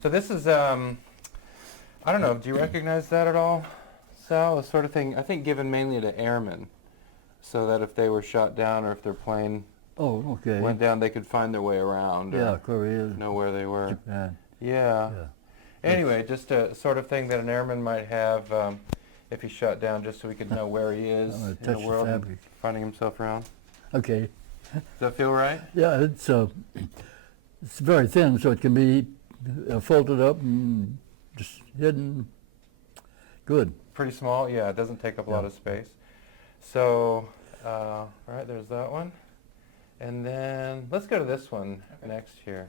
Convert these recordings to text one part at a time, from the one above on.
So this is, I don't know, do you recognize that at all, Sal? The sort of thing, I think given mainly to airmen, so that if they were shot down or if their plane went down, they could find their way around. Yeah, Korea. Know where they were. Japan. Yeah. Anyway, just a sort of thing that an airman might have if he's shot down, just so he could know where he is in the world and finding himself around. Okay. Does that feel right? Yeah, it's very thin, so it can be folded up and just hidden. Good. Pretty small, yeah. It doesn't take up a lot of space. So, all right, there's that one. And then let's go to this one next here.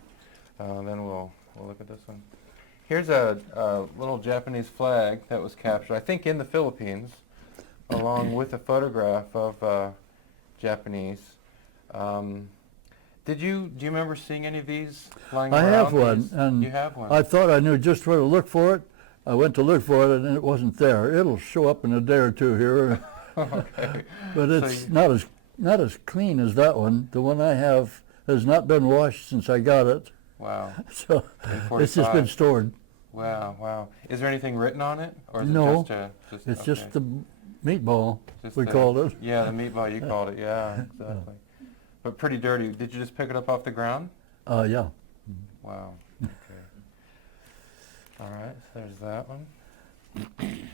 Then we'll look at this one. Here's a little Japanese flag that was captured, I think, in the Philippines, along with a photograph of Japanese. Do you remember seeing any of these lying around? I have one. And you have one. I thought I knew just where to look for it. I went to look for it, and it wasn't there. It'll show up in a day or two here. Okay. But it's not as clean as that one. The one I have has not been washed since I got it. Wow. So it's just been stored. Wow, wow. Is there anything written on it? Or is no, it's just the meatball, we called it. Yeah, the meatball, you called it, yeah, exactly. But pretty dirty. Did you just pick it up off the ground? Yeah. Wow, okay. All right, so there's that one. And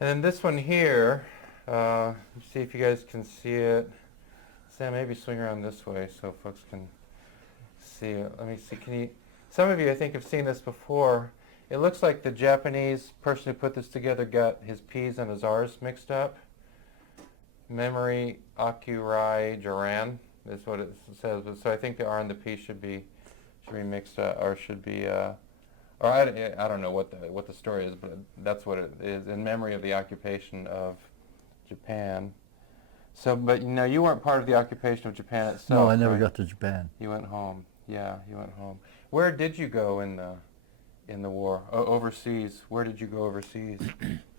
then this one here, see if you guys can see it. Sam, maybe swing around this way so folks can see it. Let me see, some of you I think have seen this before. It looks like the Japanese person who put this together got his P's and his R's mixed up. Memory Akurai Jaran is what it says. So I think the R and the P should be mixed up, or should be, or I don't know what the story is, but that's what it is, in memory of the occupation of Japan. So, but you weren't part of the occupation of Japan itself. No, I never right? got to Japan. You went home. Yeah, you went home. Where did you go in the war? Overseas. Where did you go overseas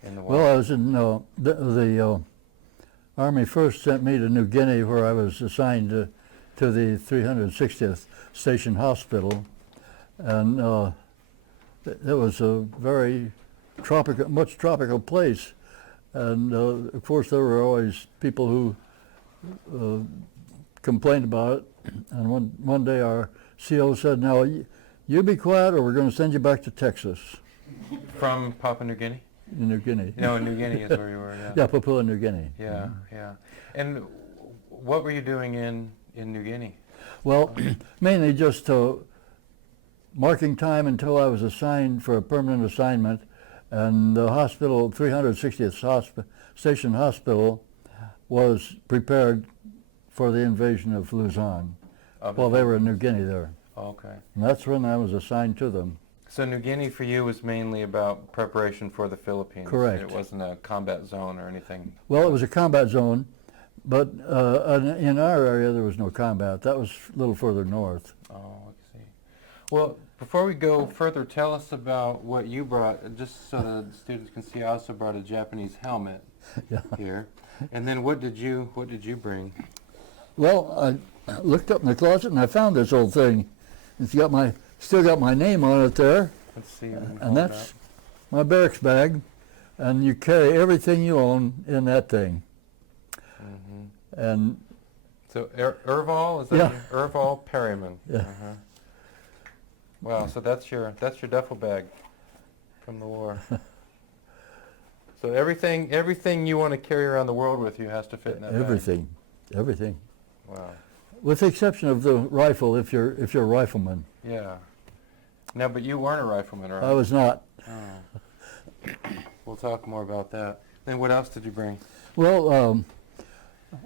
in the war? Well, I was in the Army first sent me to New Guinea, where I was assigned to the 360th Station Hospital, and it was a very much tropical place, and of course there were always people who complained about it. And one day our CO said, "Now you be quiet, or we're going to send you back to Texas." From Papua New Guinea? In New Guinea. No, New Guinea is where you were. Yeah. Yeah, Papua New Guinea. Yeah, yeah. And what were you doing in New Guinea? Well, mainly just marking time until I was assigned for a permanent assignment, and the hospital, 360th Station Hospital, was prepared for the invasion of Luzon while they were in New Guinea there. Okay. And that's when I was assigned to them. So New Guinea for you was mainly about preparation for the Philippines. Correct. It wasn't a combat zone or anything. Well, it was a combat zone, but in our area there was no combat. That was a little further north. Oh, I see. Well, before we go further, tell us about what you brought, just so the students can see. I also brought a Japanese helmet here. And then what did you bring? Well, I looked up in the closet and I found this old thing. It's still got my name on it there. Let's see. And that's my barracks bag, and you carry everything you own in that thing. Mm-hmm. And so Erval, is that Erval Periman? Yeah. Uh-huh. Wow. So that's your duffel bag from the war. So everything you want to carry around the world with you has to fit in that bag. Everything. Wow. With the exception of the rifle, if you're a rifleman. Yeah. No, but you weren't a rifleman, right? I was not. Oh. We'll talk more about that. Then what else did you bring? Well,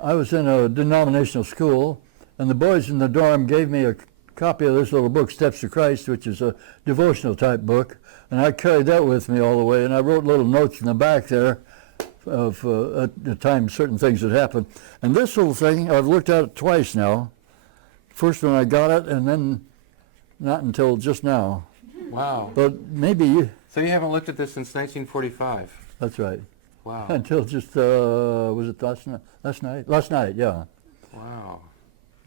I was in a denominational school, and the boys in the dorm gave me a copy of this little book, Steps to Christ, which is a devotional type book, and I carried that with me all the way, and I wrote little notes in the back there of at the time certain things had happened. And this little thing, I've looked at it twice now. First when I got it, and then not until just now. Wow. But maybe... So you haven't looked at this since 1945? That's right. Wow. Until just, was it last night? Last night, yeah. Wow.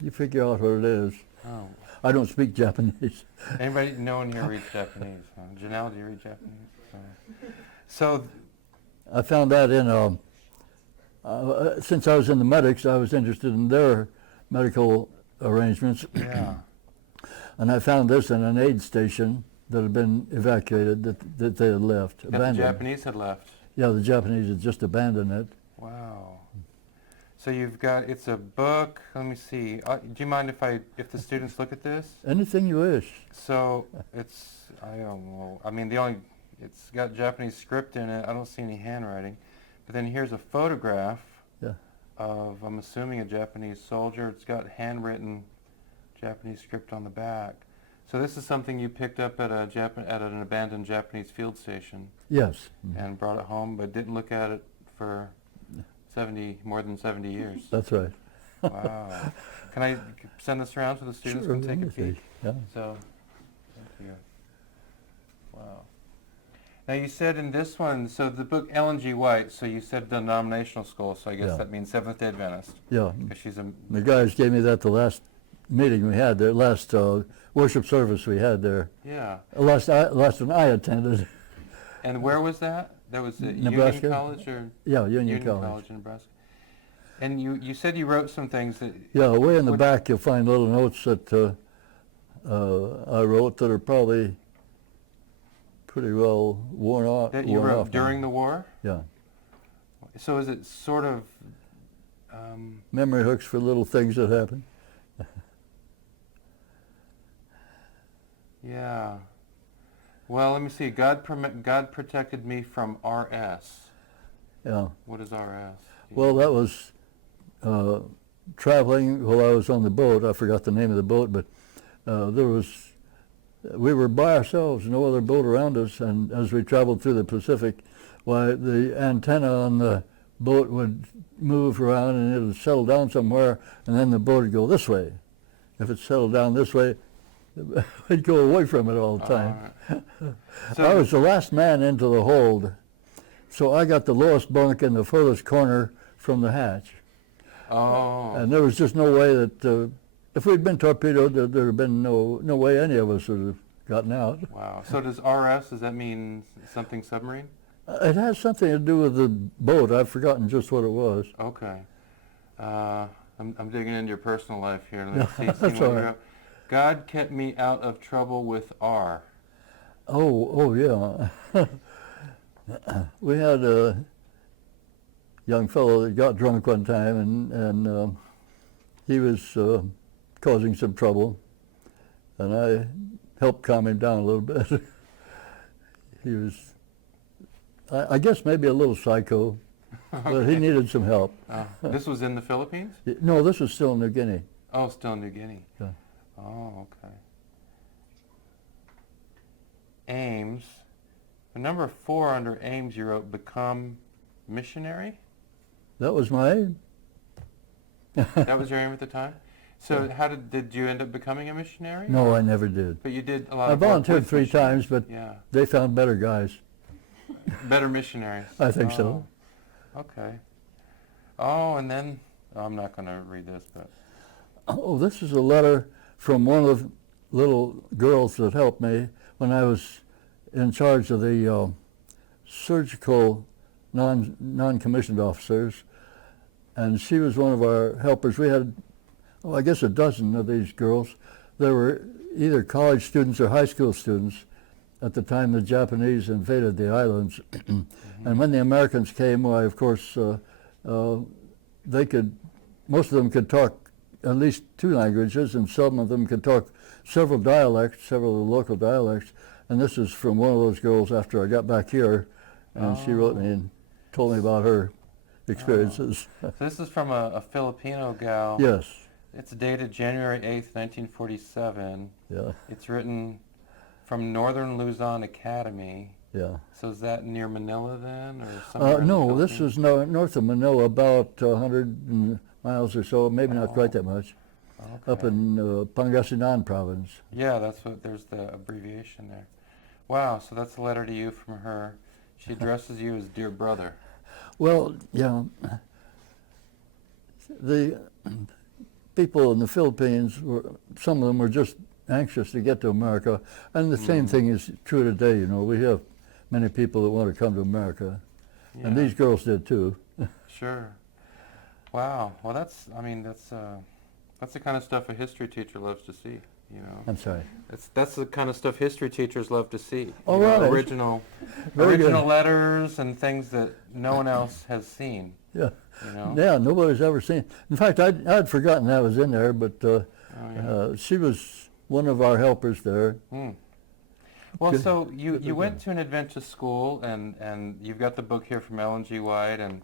You figure out what it is. Oh. I don't speak Japanese. Anybody? No one here reads Japanese. Huh? Janelle, do you read Japanese? So I found that in since I was in the medics, I was interested in their medical arrangements, yeah. and I found this in an aid station that had been evacuated, that they had left, That the abandoned. Japanese had left. Yeah, the Japanese had just abandoned it. Wow. So you've got, it's a book. Let me see. Do you mind if the students look at this? Anything you wish. So it's, I don't know. I mean, it's got Japanese script in it. I don't see any handwriting. But then here's a photograph Yeah. of, I'm assuming, a Japanese soldier. It's got handwritten Japanese script on the back. So this is something you picked up at an abandoned Japanese field station Yes. and brought it home, but didn't look at it for more than 70 years. That's right. Wow. Can I send this around so the students Sure, can take a let me see. peek? Yeah. So, thank you. Wow. Now you said in this one, so the book Ellen G. White, so you said denominational school, so I guess Yeah. that means Seventh-day Adventist, Yeah. because she's a... The guys gave me that the last meeting we had there, last worship service we had there. Yeah. Last one I attended. And where was that? That was at Nebraska. Union College or... Yeah, Union Union College. College in Nebraska. And you said you wrote some things that... Yeah, way in the What- back you'll find little notes that I wrote that are probably pretty well worn out. That you worn wrote off during now. the war? Yeah, So is it sort of... memory hooks for little things that happen. yeah. Well, let me see. God protected me from RS. Yeah. What is RS? Well, that was traveling while I was on the boat. I forgot the name of the boat, but we were by ourselves, no other boat around us, and as we traveled through the Pacific, why the antenna on the boat would move around and it would settle down somewhere, and then the boat would go this way. If it settled down this way, we'd go away from it all the time. So I was the last man into the hold, so I got the lowest bunk in the furthest corner from the hatch. Oh. And there was just no way that if we'd been torpedoed, there'd have been no way any of us would have gotten out. Wow. So does RS, does that mean something submarine? It has something to do with the boat. I've forgotten just what it was. Okay. I'm digging into your personal life here. Let's see. That's what all you right. wrote. God kept me out of trouble with R. Oh yeah. We had a young fellow that got drunk one time, and he was causing some trouble, and I helped calm him down a little bit. He was, I guess, maybe a little psycho, but he needed some help. This was in the Philippines? No, this was still in New Guinea. Oh, still New Guinea. Yeah. Oh, okay. Aims. The number 4 under aims you wrote, become missionary? That was my aim. That was your aim at the time? So how did you end up becoming a missionary? No, I never did. But you did a lot I of work volunteered with 3 missionaries. times, but Yeah. they found better guys. Better missionaries. I think so. Okay. Oh, and then, I'm not going to read this, but... Oh, this is a letter from one of the little girls that helped me when I was in charge of the surgical non-commissioned officers, and she was one of our helpers. We had, I guess, a dozen of these girls. They were either college students or high school students at the time the Japanese invaded the islands. And when the Americans came, why, of course, most of them could talk at least 2 languages, and some of them could talk several dialects, several of the local dialects. And this is from one of those girls after I got back here, and she wrote me and told me about her experiences. So this is from a Filipino gal. Yes. It's dated January 8th, 1947. Yeah. It's written from Northern Luzon Academy. Yeah. So is that near Manila then, or somewhere in the No, this Philippines? is north of Manila, about 100 miles or so, maybe not quite that much, up Okay. in Pangasinan province. Yeah, that's what, there's the abbreviation there. Wow, so that's a letter to you from her. She addresses you as dear brother. Well, yeah, the people in the Philippines, some of them were just anxious to get to America. And the same thing is true today, you know. We have many people that want to come to America. Yeah. And these girls did too. Sure. Wow. Well, that's the kind of stuff a history teacher loves to see, you know. I'm sorry. That's the kind of stuff history teachers love to see. Oh, you know, right. Original letters and things that no one else has seen. Yeah. You know? Yeah, nobody's ever seen. In fact, I'd forgotten that was in there, but she was one of our helpers there. Well, so you went to an Adventist school, and you've got the book here from Ellen G. White, and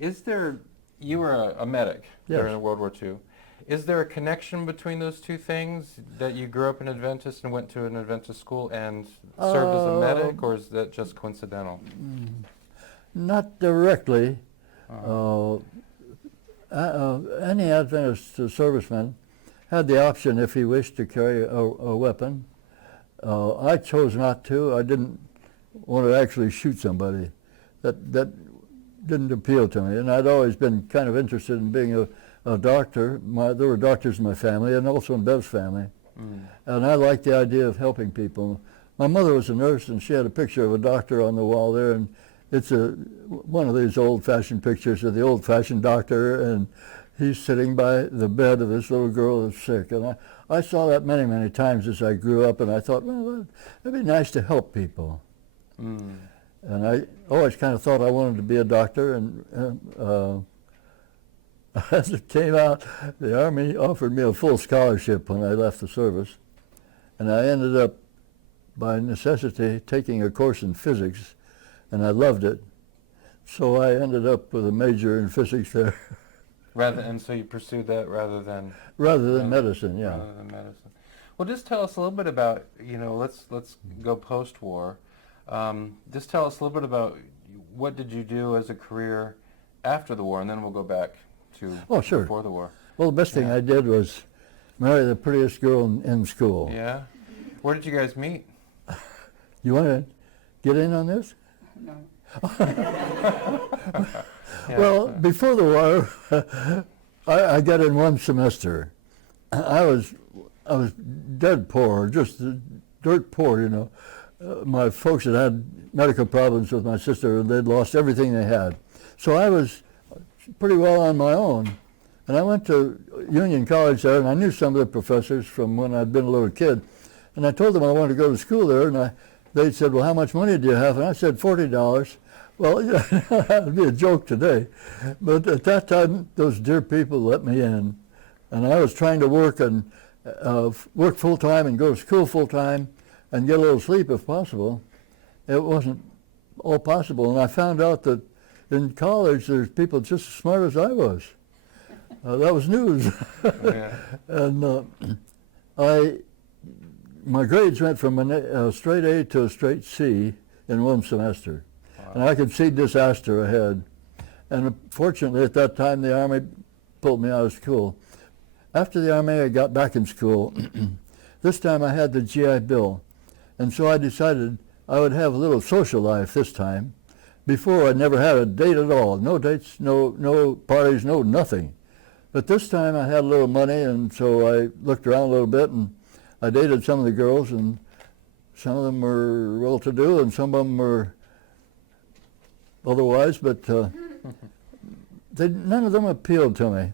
is there, you were a medic during World War II. Is there a connection between those two things, that you grew up an Adventist and went to an Adventist school and served as a medic, or is that just coincidental? Not directly. Any Adventist serviceman had the option, if he wished, to carry a weapon. I chose not to. I didn't want to actually shoot somebody. That didn't appeal to me. And I'd always been kind of interested in being a doctor. There were doctors in my family, and also in Bev's family. And I liked the idea of helping people. My mother was a nurse, and she had a picture of a doctor on the wall there, and it's one of these old-fashioned pictures of the old-fashioned doctor, and he's sitting by the bed of this little girl that's sick. And I saw that many, many times as I grew up, and I thought, well, it'd be nice to help people. And I always kind of thought I wanted to be a doctor, and as it came out, the Army offered me a full scholarship when I left the service, and I ended up, by necessity, taking a course in physics, and I loved it. So I ended up with a major in physics there. And so you pursued that rather than medicine, yeah. Rather than medicine. Well, just tell us a little bit about, you know, let's go post-war. Just tell us a little bit about what did you do as a career after the war, and then we'll go back to before the war. Well, the best thing I did was marry the prettiest girl in school. Yeah? Where did you guys meet? You want to get in on this? No. Well, before the war, I got in one semester. I was dead poor, just dirt poor, you know. My folks had medical problems with my sister, and they'd lost everything they had. So I was pretty well on my own. And I went to Union College there, and I knew some of the professors from when I'd been a little kid. And I told them I wanted to go to school there, and they said, well, how much money do you have? And I said, $40. Well, yeah, that would be a joke today. But at that time, those dear people let me in. And I was trying to work full-time and go to school full-time and get a little sleep if possible. It wasn't all possible. And I found out that in college, there's people just as smart as I was. That was news. And my grades went from a straight A to a straight C in one semester. Wow. And I could see disaster ahead. And fortunately, at that time, the Army pulled me out of school. After the Army, I got back in school. This time I had the GI Bill. And so I decided I would have a little social life this time. Before, I never had a date at all. No dates, no parties, no nothing. But this time I had a little money, and so I looked around a little bit, and I dated some of the girls, and some of them were well-to-do, and some of them were otherwise, but none of them appealed to me.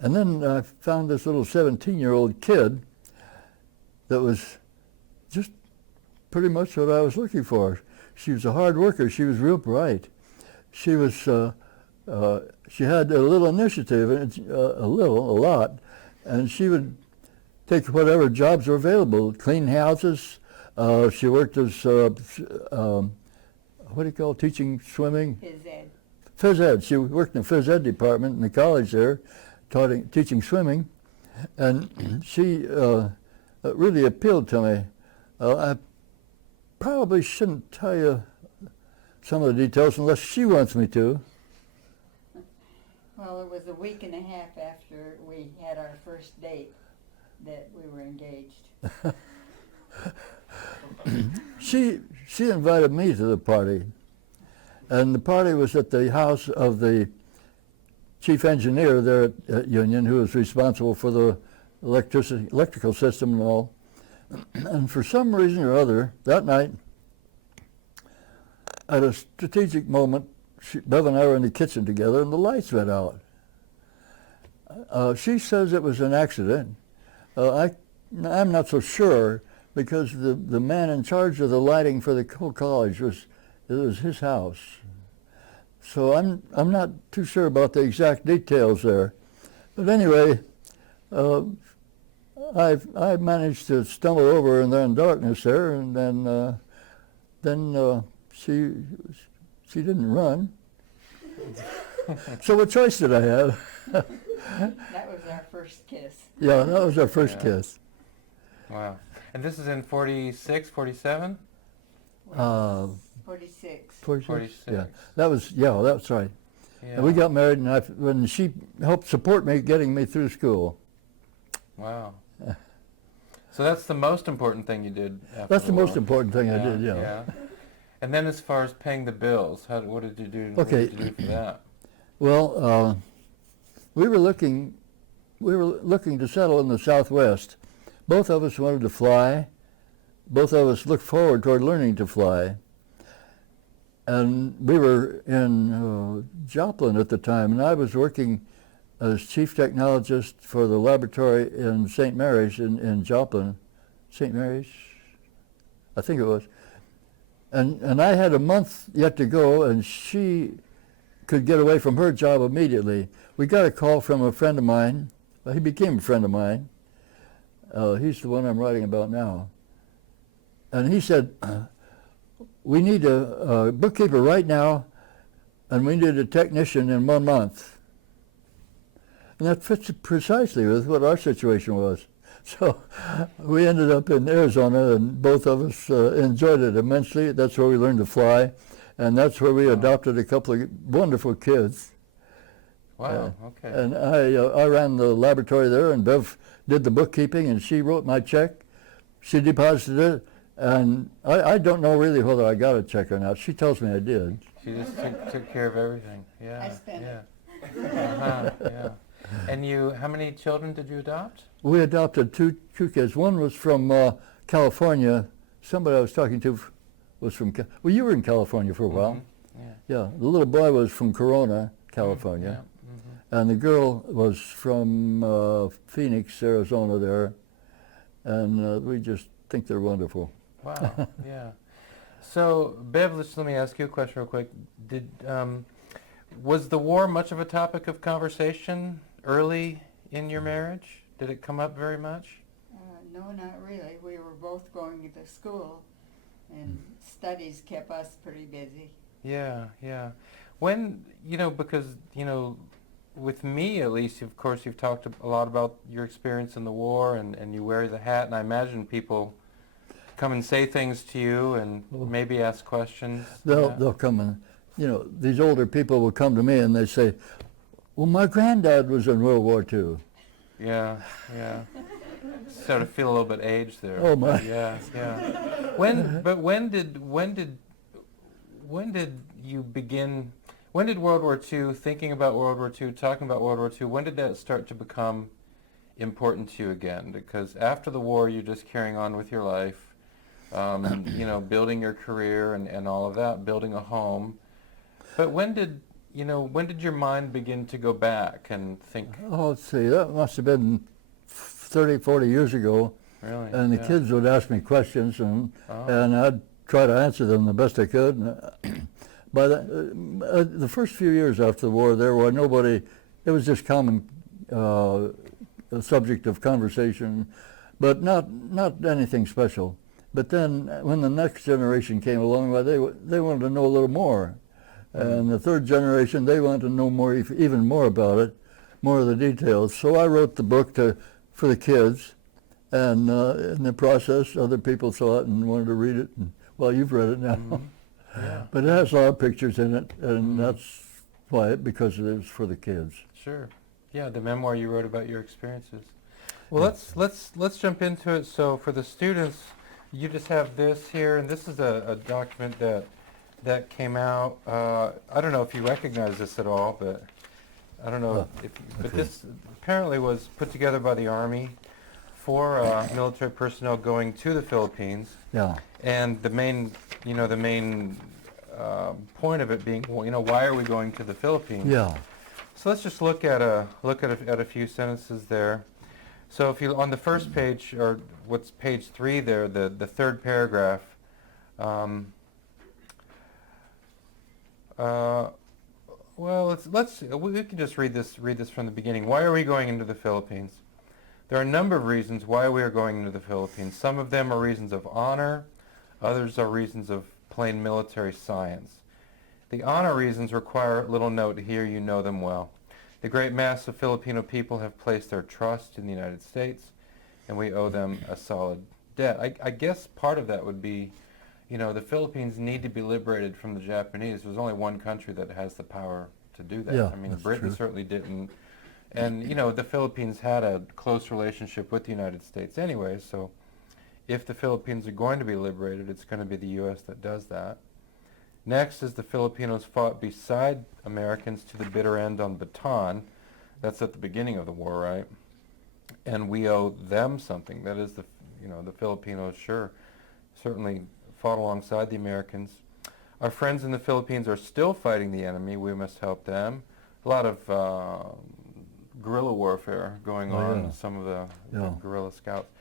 And then I found this little 17-year-old kid that was just pretty much what I was looking for. She was a hard worker. She was real bright. She was, she had a little initiative, a lot, and she would take whatever jobs were available, clean houses. She worked as, what do you call it, teaching swimming? Phys ed. Phys ed. She worked in the phys ed department in the college there, teaching swimming, and she really appealed to me. I probably shouldn't tell you some of the details unless she wants me to. Well, it was a week and a half after we had our first date that we were engaged. She invited me to the party, and the party was at the house of the chief engineer there at Union, who was responsible for the electrical system and all. And for some reason or other, that night, at a strategic moment, Bev and I were in the kitchen together, and the lights went out. She says it was an accident. I'm not so sure, because the man in charge of the lighting for the whole college was his house. So I'm not too sure about the exact details there. But anyway, I managed to stumble over in there in darkness there, and then she didn't run. So what choice did I have? That was our first kiss. Yeah, that was our first kiss. Wow. And this is in 46, 47? 46. 46? 46. Yeah, that's right. Yeah. And we got married, and when she helped support me getting me through school. Wow. So that's the most important thing you did after That's the war. most important thing I did, yeah. Yeah. And then as far as paying the bills, what did you do? Okay. What did you do for that? Well, we were looking to settle in the Southwest. Both of us wanted to fly. Both of us looked forward toward learning to fly. And we were in Joplin at the time, and I was working as chief technologist for the laboratory in St. Mary's in Joplin. St. Mary's? I think it was. And I had a month yet to go, and she could get away from her job immediately. We got a call from a friend of mine. Well, he became a friend of mine. He's the one I'm writing about now. And he said, we need a bookkeeper right now, and we need a technician in 1 month. And that fits precisely with what our situation was. So we ended up in Arizona, and both of us enjoyed it immensely. That's where we learned to fly, and that's where we adopted a couple of wonderful kids. Wow, okay. And I ran the laboratory there, and Bev did the bookkeeping, and she wrote my check. She deposited it, and I don't know really whether I got a check or not. She tells me I did. She just took care of everything. Yeah. I spent it. Yeah. And how many children did you adopt? We adopted two kids. One was from California. Somebody I was talking to was from, well, you were in California for a while. Yeah. Yeah, the little boy was from Corona, California. Yeah. And the girl was from Phoenix, Arizona there. And we just think they're wonderful. Wow, yeah. So, Bev, let me ask you a question real quick. Was the war much of a topic of conversation early in your marriage? Did it come up very much? No, not really. We were both going to school, and studies kept us pretty busy. Yeah. When, because, with me at least, of course, you've talked a lot about your experience in the war, and you wear the hat, and I imagine people come and say things to you and maybe ask questions. They'll come and, these older people will come to me and they say, well, my granddad was in World War II. Yeah. Sort of feel a little bit aged there. Oh my. Yeah. When did you begin? When did World War II, thinking about World War II, talking about World War II, when did that start to become important to you again? Because after the war, you're just carrying on with your life, building your career and all of that, building a home. But when did your mind begin to go back and think? Oh, let's see, that must have been 30, 40 years ago. Really? And the kids would ask me questions, and I'd try to answer them the best I could. And, by the first few years after the war, there were nobody. It was just common subject of conversation, but not anything special. But then, when the next generation came along, well, they wanted to know a little more, and the third generation, they wanted to know more, even more about it, more of the details. So I wrote the book for the kids, and in the process, other people saw it and wanted to read it. And, well, you've read it now. Mm-hmm. Yeah. But it has a lot of pictures in it, and that's why, because it was for the kids. Sure. Yeah, the memoir you wrote about your experiences. Well, let's jump into it. So for the students, you just have this here, and this is a document that came out. I don't know if you recognize this at all, but I don't know but this apparently was put together by the Army. four military personnel going to the Philippines, Yeah. and the main, point of it being, well, why are we going to the Philippines? Yeah. So let's just look at a few sentences there. So if you on the first page, or what's page 3 there, the third paragraph. Well, we can just read this from the beginning. Why are we going into the Philippines? There are a number of reasons why we are going into the Philippines. Some of them are reasons of honor, others are reasons of plain military science. The honor reasons require little note here, you know them well. The great mass of Filipino people have placed their trust in the United States, and we owe them a solid debt. I guess part of that would be, the Philippines need to be liberated from the Japanese. There's only one country that has the power to do that. Yeah, I mean, that's Britain true. certainly didn't. And, the Philippines had a close relationship with the United States anyway, so if the Philippines are going to be liberated, it's going to be the U.S. that does that. Next is the Filipinos fought beside Americans to the bitter end on Bataan. That's at the beginning of the war, right? And we owe them something. That is the Filipinos, certainly fought alongside the Americans. Our friends in the Philippines are still fighting the enemy. We must help them. A lot of guerrilla warfare going on. Yeah. Some of the Yeah. guerrilla scouts.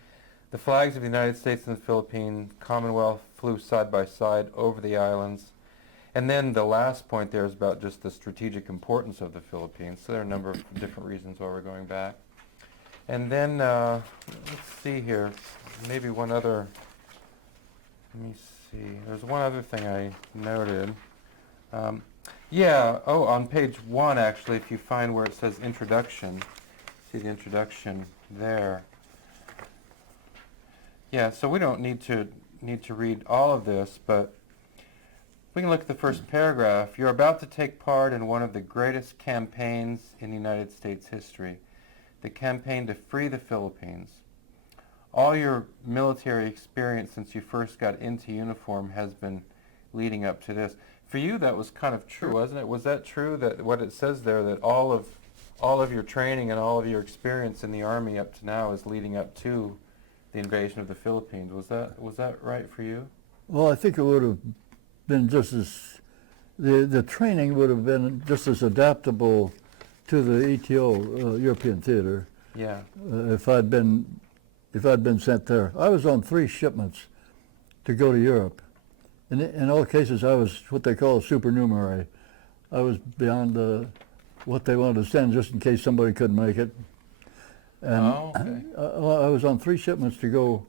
The flags of the United States and the Philippine Commonwealth flew side by side over the islands. And then the last point there is about just the strategic importance of the Philippines. So there are a number of different reasons why we're going back. And then, let's see here, maybe one other, let me see, there's one other thing I noted. On page 1 actually, if you find where it says introduction, see the introduction there. Yeah, so we don't need to read all of this, but we can look at the first paragraph. You're about to take part in one of the greatest campaigns in United States history, the campaign to free the Philippines. All your military experience since you first got into uniform has been leading up to this. For you, that was kind of true, wasn't it? Was that true, that what it says there, that all of your training and all of your experience in the Army up to now is leading up to the invasion of the Philippines? Was that right for you? Well, I think it would have been just as the training would have been just as adaptable to the ETO European theater. Yeah. If I'd been sent there. I was on 3 shipments to go to Europe. In all cases, I was what they call a supernumerary. I was beyond what they wanted to send, just in case somebody couldn't make it. And Okay. I was on 3 shipments to go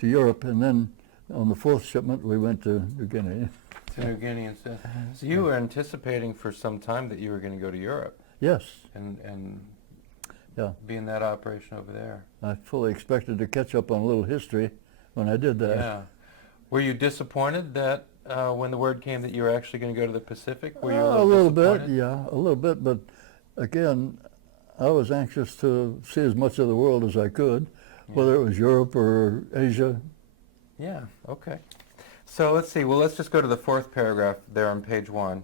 to Europe, and then on the 4th shipment, we went to New Guinea. To New Guinea and stuff. So you were anticipating for some time that you were going to go to Europe Yes, and yeah. be in that operation over there. I fully expected to catch up on a little history when I did that. Yeah. Were you disappointed that when the word came that you were actually going to go to the Pacific? Were you A little bit, disappointed? yeah, a little bit. But again, I was anxious to see as much of the world as I could, whether it was Europe or Asia. Yeah, okay. So let's see. Well, let's just go to the 4th paragraph there on page 1.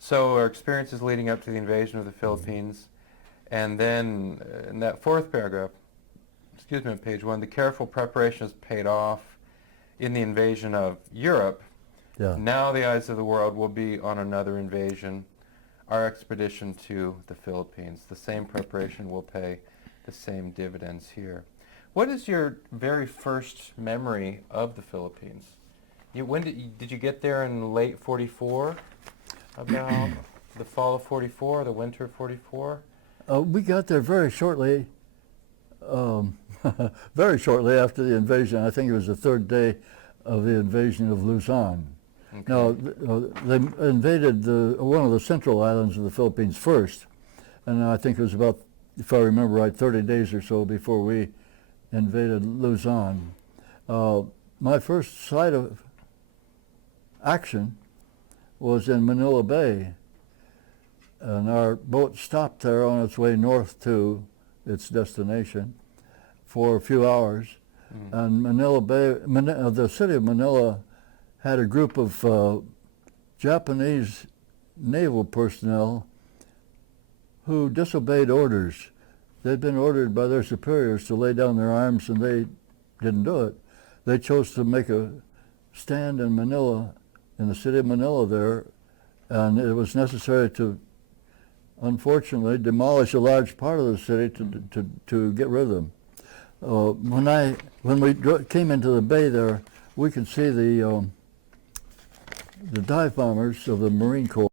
So our experiences leading up to the invasion of the Philippines, and then in that 4th paragraph, on page 1, the careful preparation has paid off in the invasion of Europe. Yeah. Now the eyes of the world will be on another invasion, our expedition to the Philippines. The same preparation will pay the same dividends here. What is your very first memory of the Philippines? When did you get there in late 44? About the fall of 44, the winter of 44? We got there very shortly, very shortly after the invasion. I think it was the 3rd day of the invasion of Luzon. Okay. Now, they invaded one of the central islands of the Philippines first, and I think it was about, if I remember right, 30 days or so before we invaded Luzon. My first sight of action was in Manila Bay, and our boat stopped there on its way north to its destination for a few hours. And Manila Bay, the city of Manila had a group of Japanese naval personnel who disobeyed orders they'd been ordered by their superiors to lay down their arms, and they didn't do it. They chose to make a stand in Manila, in the city of Manila there, and it was necessary to, unfortunately, demolish a large part of the city to get rid of them. When we came into the bay there, we could see the dive bombers of the Marine Corps,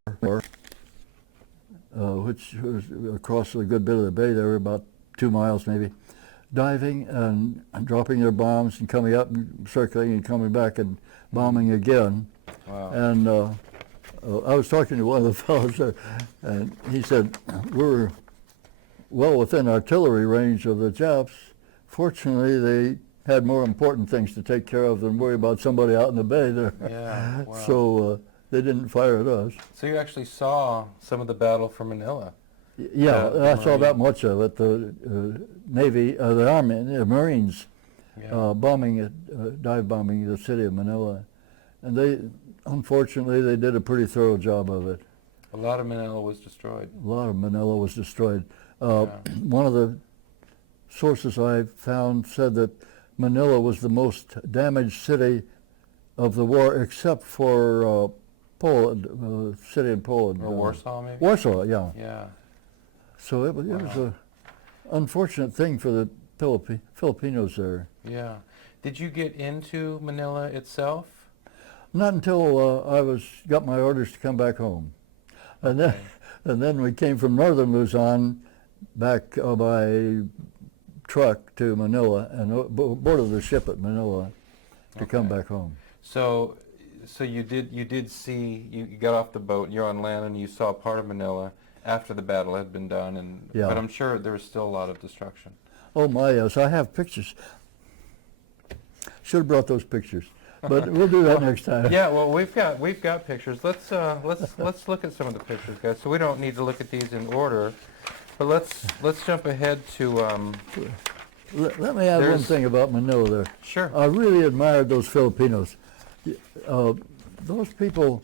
which was across a good bit of the bay there, about 2 miles maybe, diving and dropping their bombs and coming up and circling and coming back and bombing again. Wow. And I was talking to one of the fellows there, and he said, we're well within artillery range of the Japs. Fortunately, they had more important things to take care of than worry about somebody out in the bay there. Yeah, wow. So they didn't fire at us. So you actually saw some of the battle for Manila. Yeah, the I saw Marine. that much of it. The Navy, the Army, the Marines Yeah. dive bombing the city of Manila. And they, unfortunately, they did a pretty thorough job of it. A lot of Manila was destroyed. A lot of Manila was destroyed. Yeah. One of the sources I found said that Manila was the most damaged city of the war, except for Poland, city in Poland. Or Warsaw, maybe? Warsaw, yeah. Yeah. So it was a unfortunate thing for the Filipinos there. Yeah. Did you get into Manila itself? Not until I got my orders to come back home, and then we came from northern Luzon back by truck to Manila and boarded the ship at Manila to come back home. So you did see, you got off the boat, you're on land, and you saw part of Manila after the battle had been done, and Yeah. but I'm sure there was still a lot of destruction. Oh my, yes, I have pictures. Should have brought those pictures, but we'll do that next time. Yeah, well, we've got pictures. Let's look at some of the pictures, guys. So we don't need to look at these in order, but let's jump ahead to Let me add one There's- thing about Manila there. sure. I really admired those Filipinos. Those people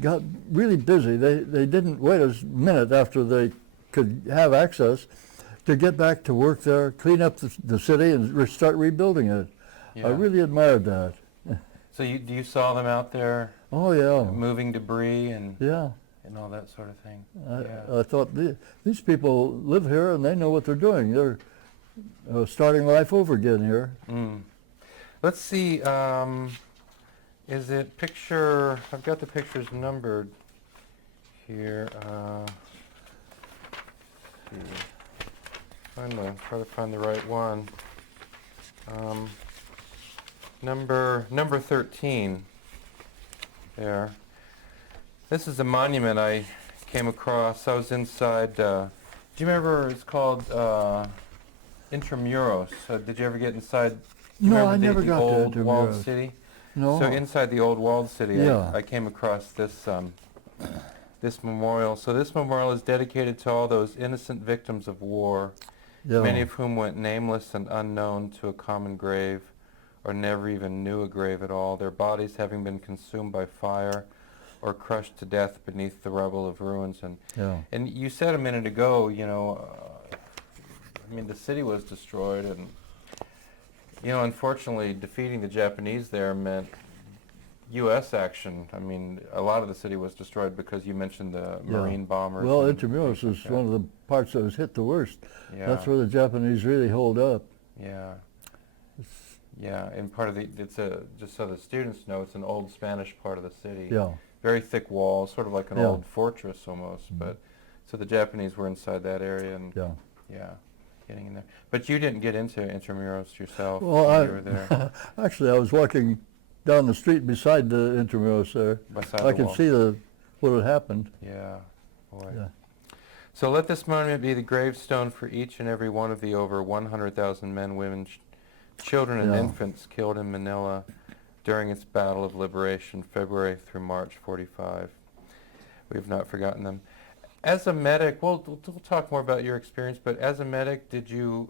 got really busy. They didn't wait a minute after they could have access to get back to work there, clean up the city, and start rebuilding it. Yeah. I really admired that. So you saw them out there Oh yeah, moving debris and yeah. all that sort of thing. I thought these people live here and they know what they're doing. They're starting life over again here. Mm. Let's see. Is it picture? I've got the pictures numbered here. Try to find the right one. Number 13. There. This is a monument I came across. I was inside. Do you remember? It's called Intramuros. Did you ever get inside? Do you No, remember I never the got to old walled Intramuros. city? No. So inside the old walled city, Yeah. I came across this this memorial. So this memorial is dedicated to all those innocent victims of war, Yeah. many of whom went nameless and unknown to a common grave, or never even knew a grave at all, their bodies having been consumed by fire or crushed to death beneath the rubble of ruins. And you said a minute ago, I mean, the city was destroyed, and unfortunately, defeating the Japanese there meant U.S. action. I mean, a lot of the city was destroyed because you mentioned the Marine bombers. Well, and Intramuros things is like one of the parts that was hit the worst. Yeah. That's where the Japanese really hold up. Yeah. Yeah, and part of just so the students know, it's an old Spanish part of the city. Yeah. Very thick walls, sort of like an Yeah. old fortress almost. But so the Japanese were inside that area, and Yeah. getting in there. But you didn't get into Intramuros yourself Well, when you were there. actually, I was walking down the street beside the Intramuros there. Beside I the could wall. see what had happened. Yeah, boy. Yeah. So let this monument be the gravestone for each and every one of the over 100,000 men, women, children, and Yeah. infants killed in Manila during its battle of liberation, February through March 45. We have not forgotten them. As a medic, we'll talk more about your experience, but as a medic, did you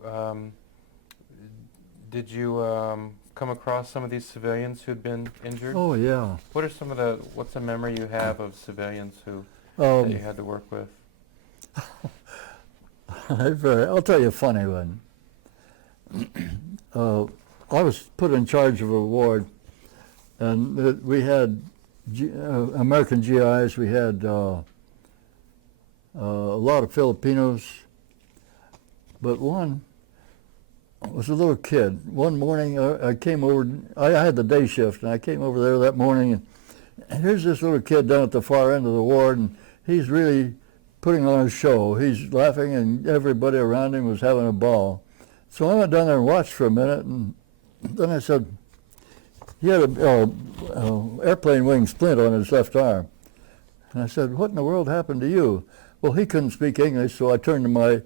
come across some of these civilians who'd been injured? Oh yeah. What's a memory you have of civilians that you had to work with? I'll tell you a funny one. I was put in charge of a ward, and we had American GIs. We had a lot of Filipinos, but one was a little kid. One morning I came over, I had the day shift, and I came over there that morning, and here's this little kid down at the far end of the ward, and he's really putting on a show. He's laughing, and everybody around him was having a ball. So I went down there and watched for a minute, and then I said, he had a airplane wing splint on his left arm. And I said, what in the world happened to you? Well, he couldn't speak English, so I turned to my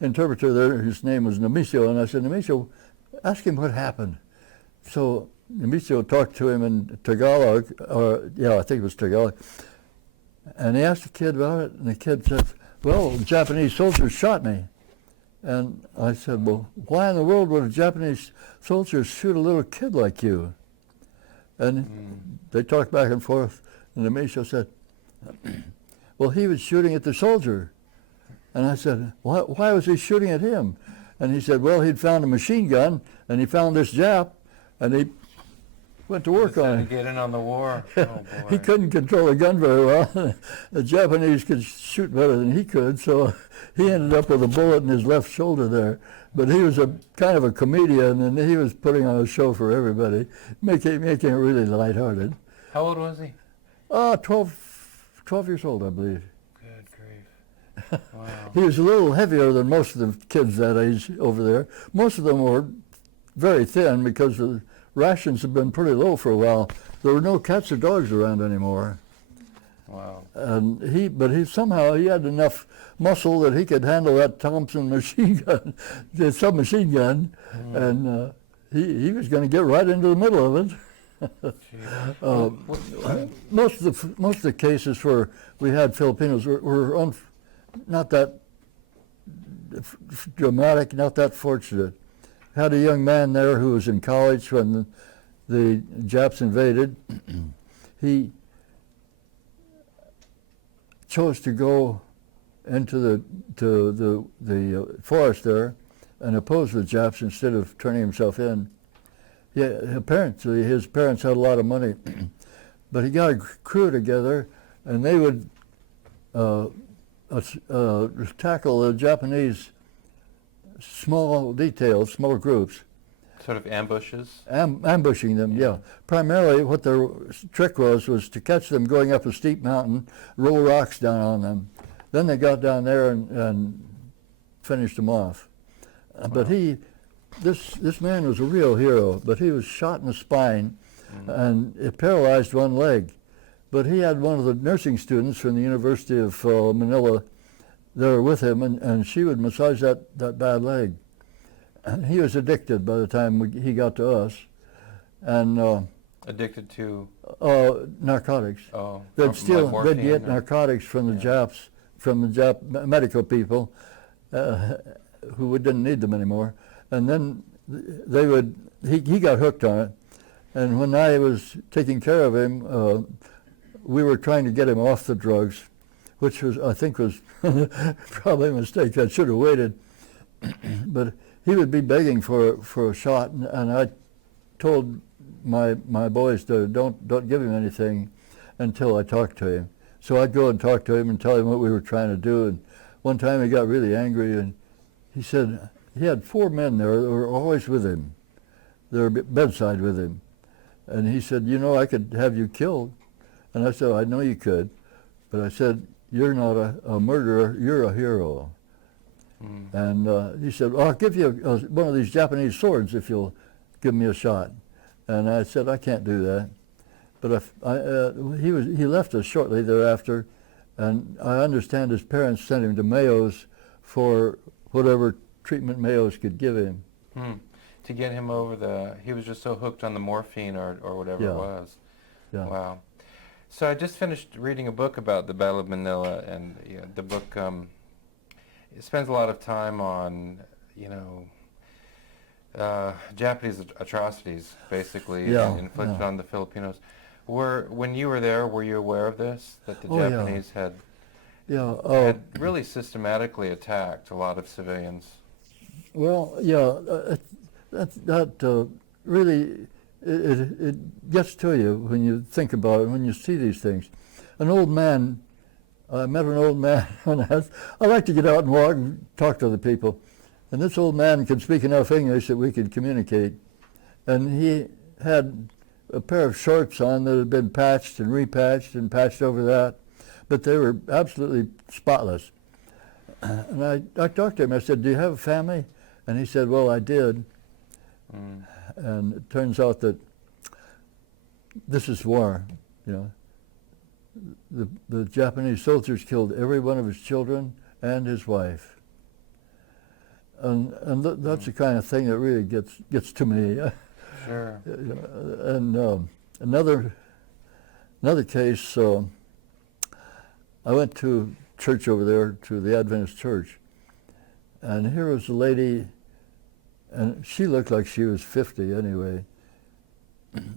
interpreter there. His name was Nemesio, and I said, Nemesio, ask him what happened. So Nemesio talked to him in Tagalog, or I think it was Tagalog, and he asked the kid about it, and the kid said, well, Japanese soldiers shot me. And I said, well, why in the world would a Japanese soldier shoot a little kid like you? And they talked back and forth, and the Misho said, well, he was shooting at the soldier. And I said, why was he shooting at him? And he said, well, he'd found a machine gun, and he found this Jap, and he went to work on it. Get in on the war. Oh, boy. He couldn't control a gun very well. The Japanese could shoot better than he could, so he ended up with a bullet in his left shoulder there. But he was a kind of a comedian, and he was putting on a show for everybody, making it really lighthearted. How old was he? 12 years old, I believe. Good grief. Wow. He was a little heavier than most of the kids that age over there. Most of them were very thin because the rations had been pretty low for a while. There were no cats or dogs around anymore. Wow. And he somehow had enough muscle that he could handle that Thompson machine gun, the submachine gun, and he was going to get right into the middle of it. Most of the cases where we had Filipinos were not that dramatic, not that fortunate. Had a young man there who was in college when the Japs invaded. He chose to go into the forest there and oppose the Japs instead of turning himself in. Yeah, apparently his parents had a lot of money, but he got a crew together, and they would tackle the Japanese small details, small groups. Sort of ambushes? Ambushing them, yeah. Primarily what their trick was to catch them going up a steep mountain, roll rocks down on them. Then they got down there and finished them off. Wow. But this man was a real hero, but he was shot in the spine and it paralyzed one leg. But he had one of the nursing students from the University of Manila there with him, and she would massage that bad leg. And he was addicted by the time he got to us. And addicted to? Narcotics. Oh, they'd morphine, get narcotics from the Japs, from the Jap medical people who didn't need them anymore. And then he got hooked on it. And when I was taking care of him, we were trying to get him off the drugs, which I think was probably a mistake. I should have waited. But he would be begging for a shot, and I told my boys to don't give him anything until I talked to him. So I'd go and talk to him and tell him what we were trying to do. And one time he got really angry, and he said he had 4 men there that were always with him. They were bedside with him. And he said, I could have you killed. And I said, I know you could. But I said, you're not a murderer, you're a hero. And he said, I'll give you one of these Japanese swords if you'll give me a shot. And I said, I can't do that. But he left us shortly thereafter, and I understand his parents sent him to Mayo's for whatever treatment Mayo's could give him. To get him over he was just so hooked on the morphine or whatever it was. Yeah. Wow. So I just finished reading a book about the Battle of Manila, and the book it spends a lot of time on, Japanese atrocities, basically, inflicted on the Filipinos. When you were there, were you aware of this, that the Japanese Yeah. had really systematically attacked a lot of civilians. Well, yeah, that really, it gets to you when you think about it, when you see these things. An old man, I met an old man, and I like to get out and walk and talk to the people. And this old man could speak enough English that we could communicate. And he had a pair of shorts on that had been patched and repatched and patched over that, but they were absolutely spotless. And I talked to him. I said, "Do you have a family?" And he said, "Well, I did." And it turns out that this is war, you know. The Japanese soldiers killed every one of his children and his wife. And that's the kind of thing that really gets to me. Sure. And another case, I went to church over there, to the Adventist church, and here was a lady, and she looked like she was 50 anyway,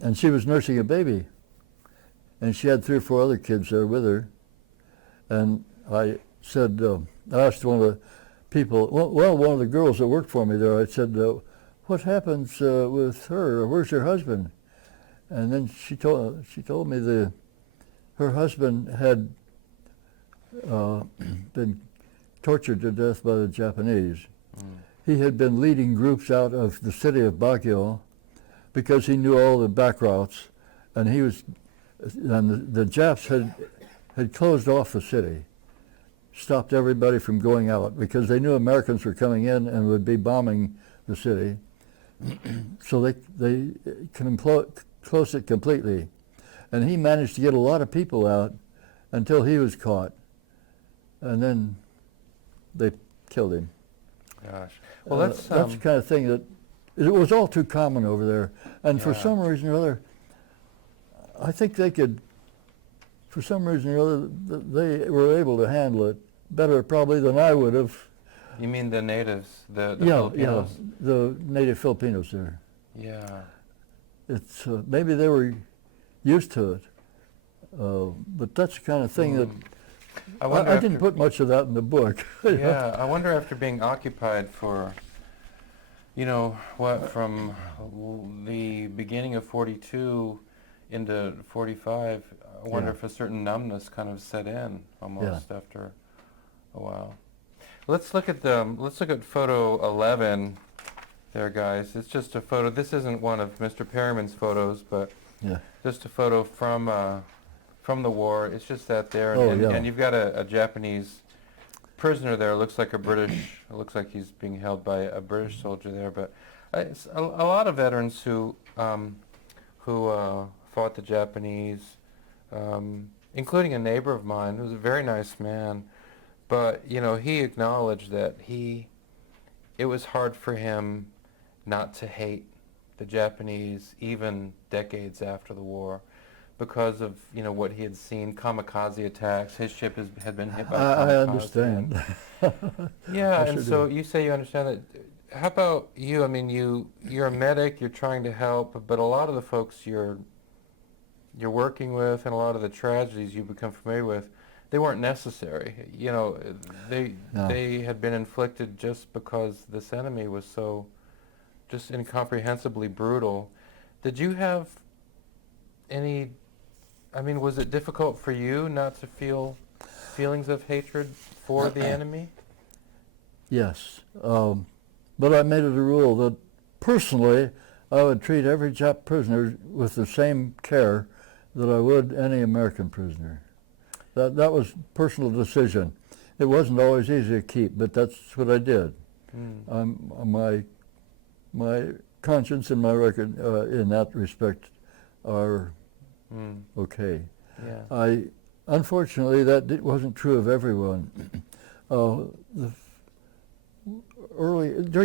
and she was nursing a baby, and she had 3 or 4 other kids there with her. And I said, I asked one of the people, well, one of the girls that worked for me there, I said, "What happens with her? Or where's her husband?" And then she told me her husband had been tortured to death by the Japanese. He had been leading groups out of the city of Baguio because he knew all the back routes, and the Japs had closed off the city, stopped everybody from going out because they knew Americans were coming in and would be bombing the city. So they closed it completely. And he managed to get a lot of people out until he was caught. And then they killed him. Gosh. Well, That's the kind of thing that, it was all too common over there. And for some reason or other, I think they could, for some reason or other, they were able to handle it better probably than I would have. You mean the natives, the Filipinos? Yeah, the native Filipinos there. Yeah. It's maybe they were used to it, but that's the kind of thing that I didn't put much of that in the book. Yeah, I wonder after being occupied for, from the beginning of 42 into 45, I wonder if a certain numbness kind of set in almost after a while. Let's look at photo 11 there, guys. It's just a photo. This isn't one of Mr. Periman's photos, but just a photo from the war. It's just that there, and you've got a Japanese prisoner there. It looks like it looks like he's being held by a British soldier there. But a lot of veterans who fought the Japanese, including a neighbor of mine who's a very nice man. But, he acknowledged that it was hard for him not to hate the Japanese even decades after the war because of, what he had seen, kamikaze attacks. His ship had been hit by kamikaze. I understand. Yeah, and so you say you understand that. How about you? I mean, you're a medic, you're trying to help, but a lot of the folks you're working with and a lot of the tragedies you become familiar with, they weren't necessary. They had been inflicted just because this enemy was so just incomprehensibly brutal. Did you have was it difficult for you not to feel feelings of hatred for the enemy? Yes, but I made it a rule that personally I would treat every Jap prisoner with the same care that I would any American prisoner. That was a personal decision. It wasn't always easy to keep, but that's what I did. My conscience and my record in that respect are okay. Yeah. Unfortunately, that wasn't true of everyone. During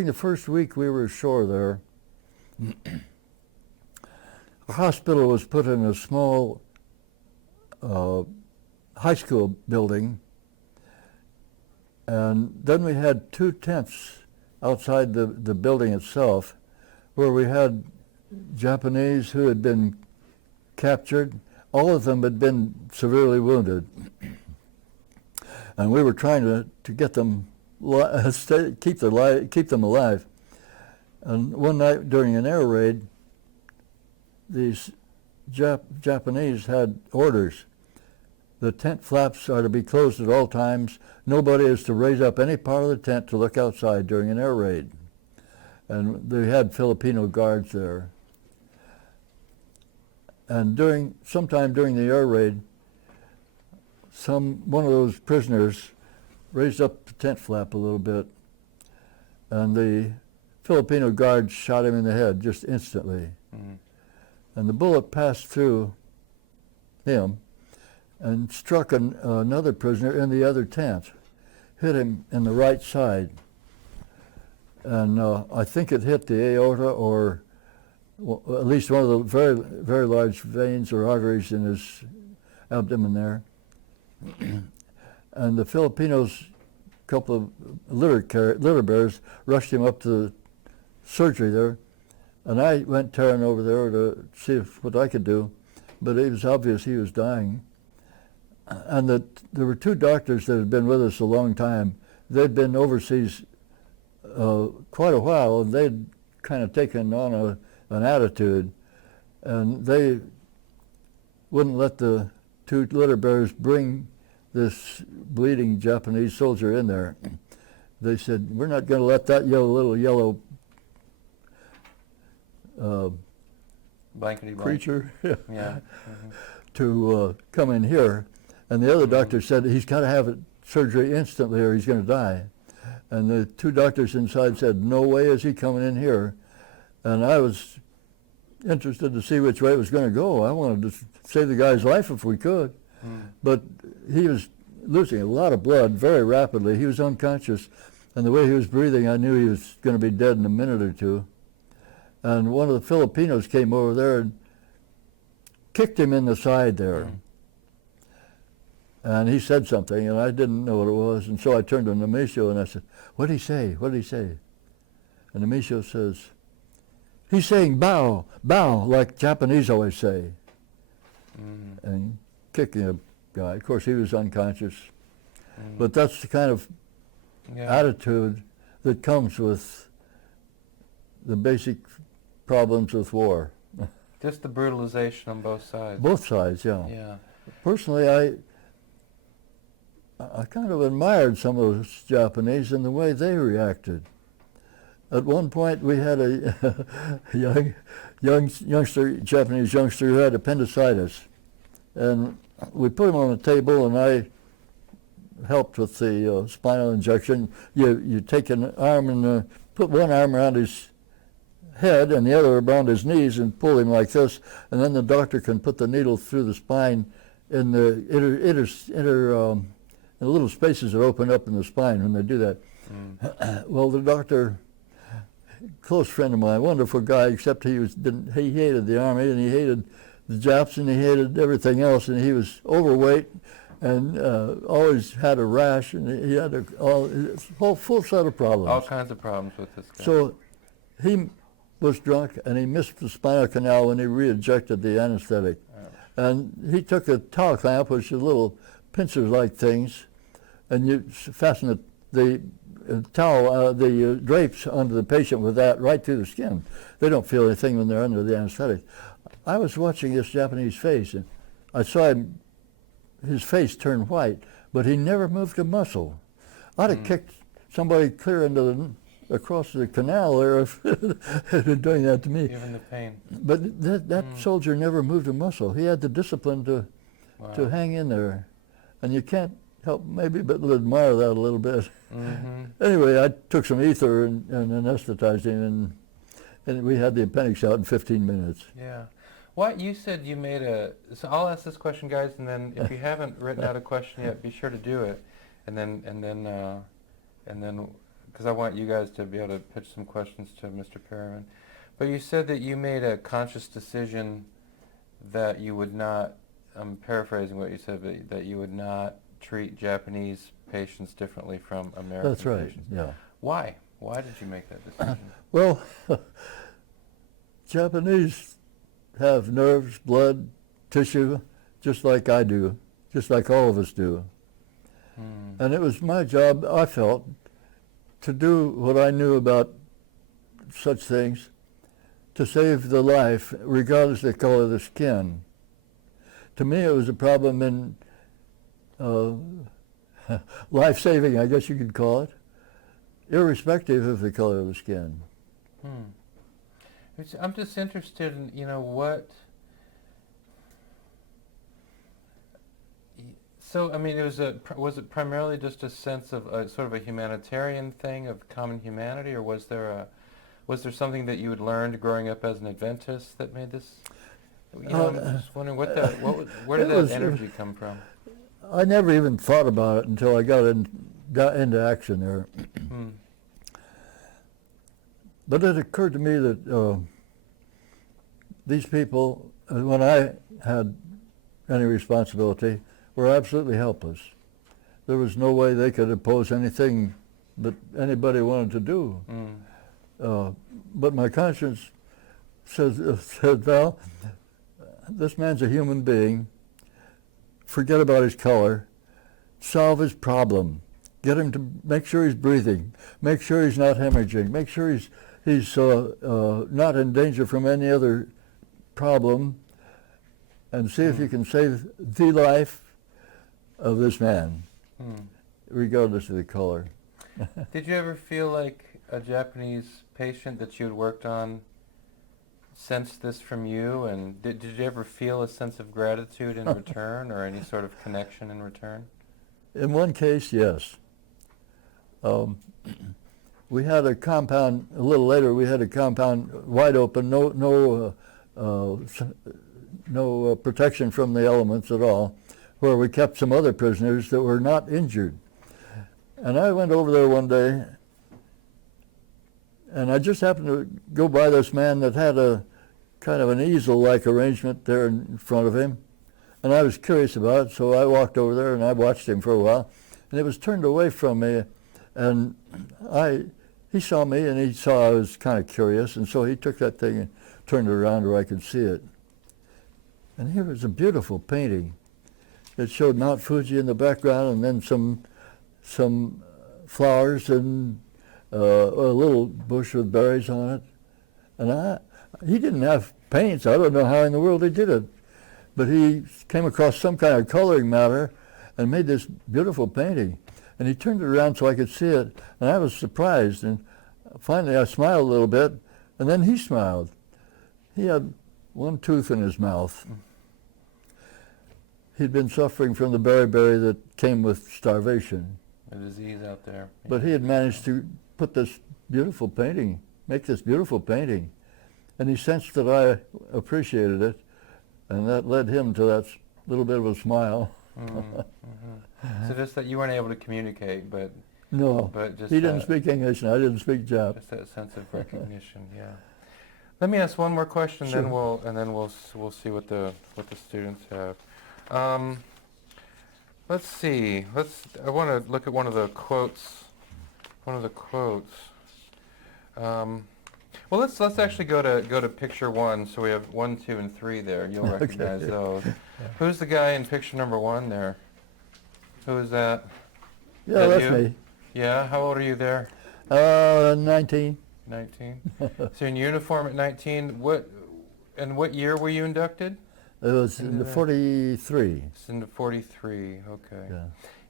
the first week we were ashore there, a hospital was put in a small high school building, and then we had 2 tents outside the building itself where we had Japanese who had been captured. All of them had been severely wounded. and we were trying to get them keep them alive. And one night during an air raid, these Japanese had orders. The tent flaps are to be closed at all times. Nobody is to raise up any part of the tent to look outside during an air raid. And they had Filipino guards there. And sometime during the air raid, one of those prisoners raised up the tent flap a little bit, and the Filipino guards shot him in the head just instantly. Mm-hmm. And the bullet passed through him and struck another prisoner in the other tent, hit him in the right side. And I think it hit the aorta, or at least one of the very, very large veins or arteries in his abdomen there. And the Filipinos, a couple of litter bearers, rushed him up to the surgery there. And I went tearing over there to see what I could do, but it was obvious he was dying. And there were two doctors that had been with us a long time. They'd been overseas quite a while, and they'd kind of taken on an attitude, and they wouldn't let the two litter bearers bring this bleeding Japanese soldier in there. They said, "We're not going to let that little yellow blankety creature yeah. Mm-hmm. to come in here." And the other doctor said, "He's got to have surgery instantly or he's going to die." And the two doctors inside said, "No way is he coming in here." And I was interested to see which way it was going to go. I wanted to save the guy's life if we could. But he was losing a lot of blood very rapidly. He was unconscious. And the way he was breathing, I knew he was going to be dead in a minute or two. And one of the Filipinos came over there and kicked him in the side there. And he said something, and I didn't know what it was. And so I turned to Nemesio and I said, "What did he say? What did he say?" And Nemesio says, "He's saying bow, bow, like Japanese always say." And kicking a guy. Of course, he was unconscious. But that's the kind of attitude that comes with the basic problems with war. Just the brutalization on both sides. Both sides, yeah. Yeah. Personally, I kind of admired some of those Japanese and the way they reacted. At one point, we had a Japanese youngster who had appendicitis, and we put him on a table, and I helped with the spinal injection. You take an arm and put one arm around his head and the other around his knees and pull him like this, and then the doctor can put the needle through the spine in the the little spaces that open up in the spine when they do that. Well, the doctor, close friend of mine, wonderful guy, except he hated the Army and he hated the Japs and he hated everything else, and he was overweight and always had a rash, and he had a whole full set of problems. All kinds of problems with this guy. So he was drunk and he missed the spinal canal when he re-injected the anesthetic. And he took a towel clamp, which is little pincers-like things, and you fasten the towel, the drapes onto the patient with that right through the skin. They don't feel anything when they're under the anesthetic. I was watching this Japanese face, and I saw his face turn white, but he never moved a muscle. I'd have kicked somebody clear across the canal there if had been doing that to me. Even the pain. But that soldier never moved a muscle. He had the discipline to hang in there, and you can't help maybe but admire that a little bit. Anyway, I took some ether and anesthetized him, and we had the appendix out in 15 minutes. Yeah. What you said you made so I'll ask this question, guys, and then if you haven't written out a question yet, be sure to do it, and then because I want you guys to be able to pitch some questions to Mr. Periman. But you said that you made a conscious decision that you would not, I'm paraphrasing what you said, but that you would not treat Japanese patients differently from American patients. That's right, yeah. Why? Why did you make that decision? Well, Japanese have nerves, blood, tissue, just like I do, just like all of us do. And it was my job, I felt, to do what I knew about such things, to save the life, regardless of the color of the skin. To me, it was a problem in life-saving, I guess you could call it, irrespective of the color of the skin. I'm just interested in, what... So, I mean, was it primarily just a sense of sort of a humanitarian thing of common humanity, or was there something that you had learned growing up as an Adventist that made this? I'm just wondering where did that energy come from? I never even thought about it until I got into action there. But it occurred to me that these people, when I had any responsibility, were absolutely helpless. There was no way they could oppose anything that anybody wanted to do. But my conscience said, Val, this man's a human being. Forget about his color. Solve his problem. Get him to make sure he's breathing. Make sure he's not hemorrhaging. Make sure he's not in danger from any other problem. And see if you can save the life of this man, regardless of the color. Did you ever feel like a Japanese patient that you had worked on sensed this from you, and did you ever feel a sense of gratitude in return, or any sort of connection in return? In one case, yes. We had a compound, a little later, we had a compound wide open, no protection from the elements at all, where we kept some other prisoners that were not injured. And I went over there one day, and I just happened to go by this man that had a kind of an easel-like arrangement there in front of him. And I was curious about it, so I walked over there and I watched him for a while. And it was turned away from me, and he saw me and he saw I was kind of curious, and so he took that thing and turned it around where I could see it. And here was a beautiful painting. It showed Mount Fuji in the background, and then some flowers and a little bush with berries on it. And he didn't have paints. I don't know how in the world he did it. But he came across some kind of coloring matter and made this beautiful painting. And he turned it around so I could see it, and I was surprised. And finally I smiled a little bit, and then he smiled. He had one tooth in his mouth. He'd been suffering from the beriberi that came with starvation. A disease out there. But he had managed to put this beautiful painting, make this beautiful painting. And he sensed that I appreciated it, and that led him to that little bit of a smile. So just that you weren't able to communicate, but no, but just he didn't speak English, and I didn't speak Jap. Just that sense of recognition, yeah. Let me ask one more question, Sure. then we'll see what the students have. Let's see. I want to look at one of the quotes. Well, let's actually go to picture one. So we have 1, 2, and 3 there. You'll recognize those. Who's the guy in picture number 1 there? Who is that? Yeah, that's you? me. Yeah. How old are you there? 19. 19. So in uniform at 19. What year were you inducted? It was in the 43. It's in the 43. Okay. Yeah.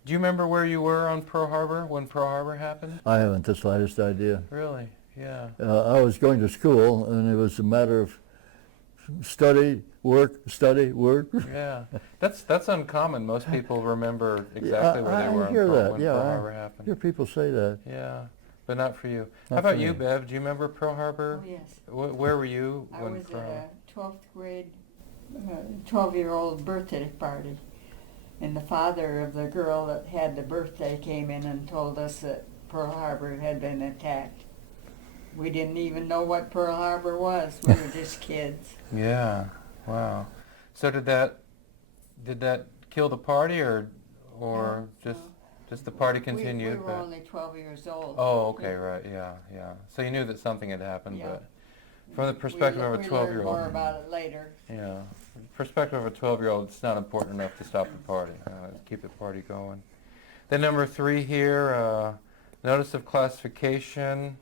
Do you remember where you were on Pearl Harbor when Pearl Harbor happened? I haven't the slightest idea. Really? Yeah. I was going to school, and it was a matter of study, work. Yeah. That's uncommon. Most people remember exactly where they were I hear when that. Pearl Harbor I happened. hear people say that. Yeah, but not for you. Not How about for you, me. Bev? Do you remember Pearl Harbor? Oh, yes. Where were you I when was Pearl? at a 12th grade, 12-year-old birthday party. And the father of the girl that had the birthday came in and told us that Pearl Harbor had been attacked. We didn't even know what Pearl Harbor was. We were just kids. Yeah. Wow. So did that kill the party, or No, just the party continued? We were only 12 years old. Oh, okay, right. Yeah. So you knew that something had happened, Yeah. but from the perspective of a We 12-year-old. learned more about it later. Yeah. From the perspective of a 12-year-old, it's not important enough to stop the party. Keep the party going. Then number 3 here, notice of classification.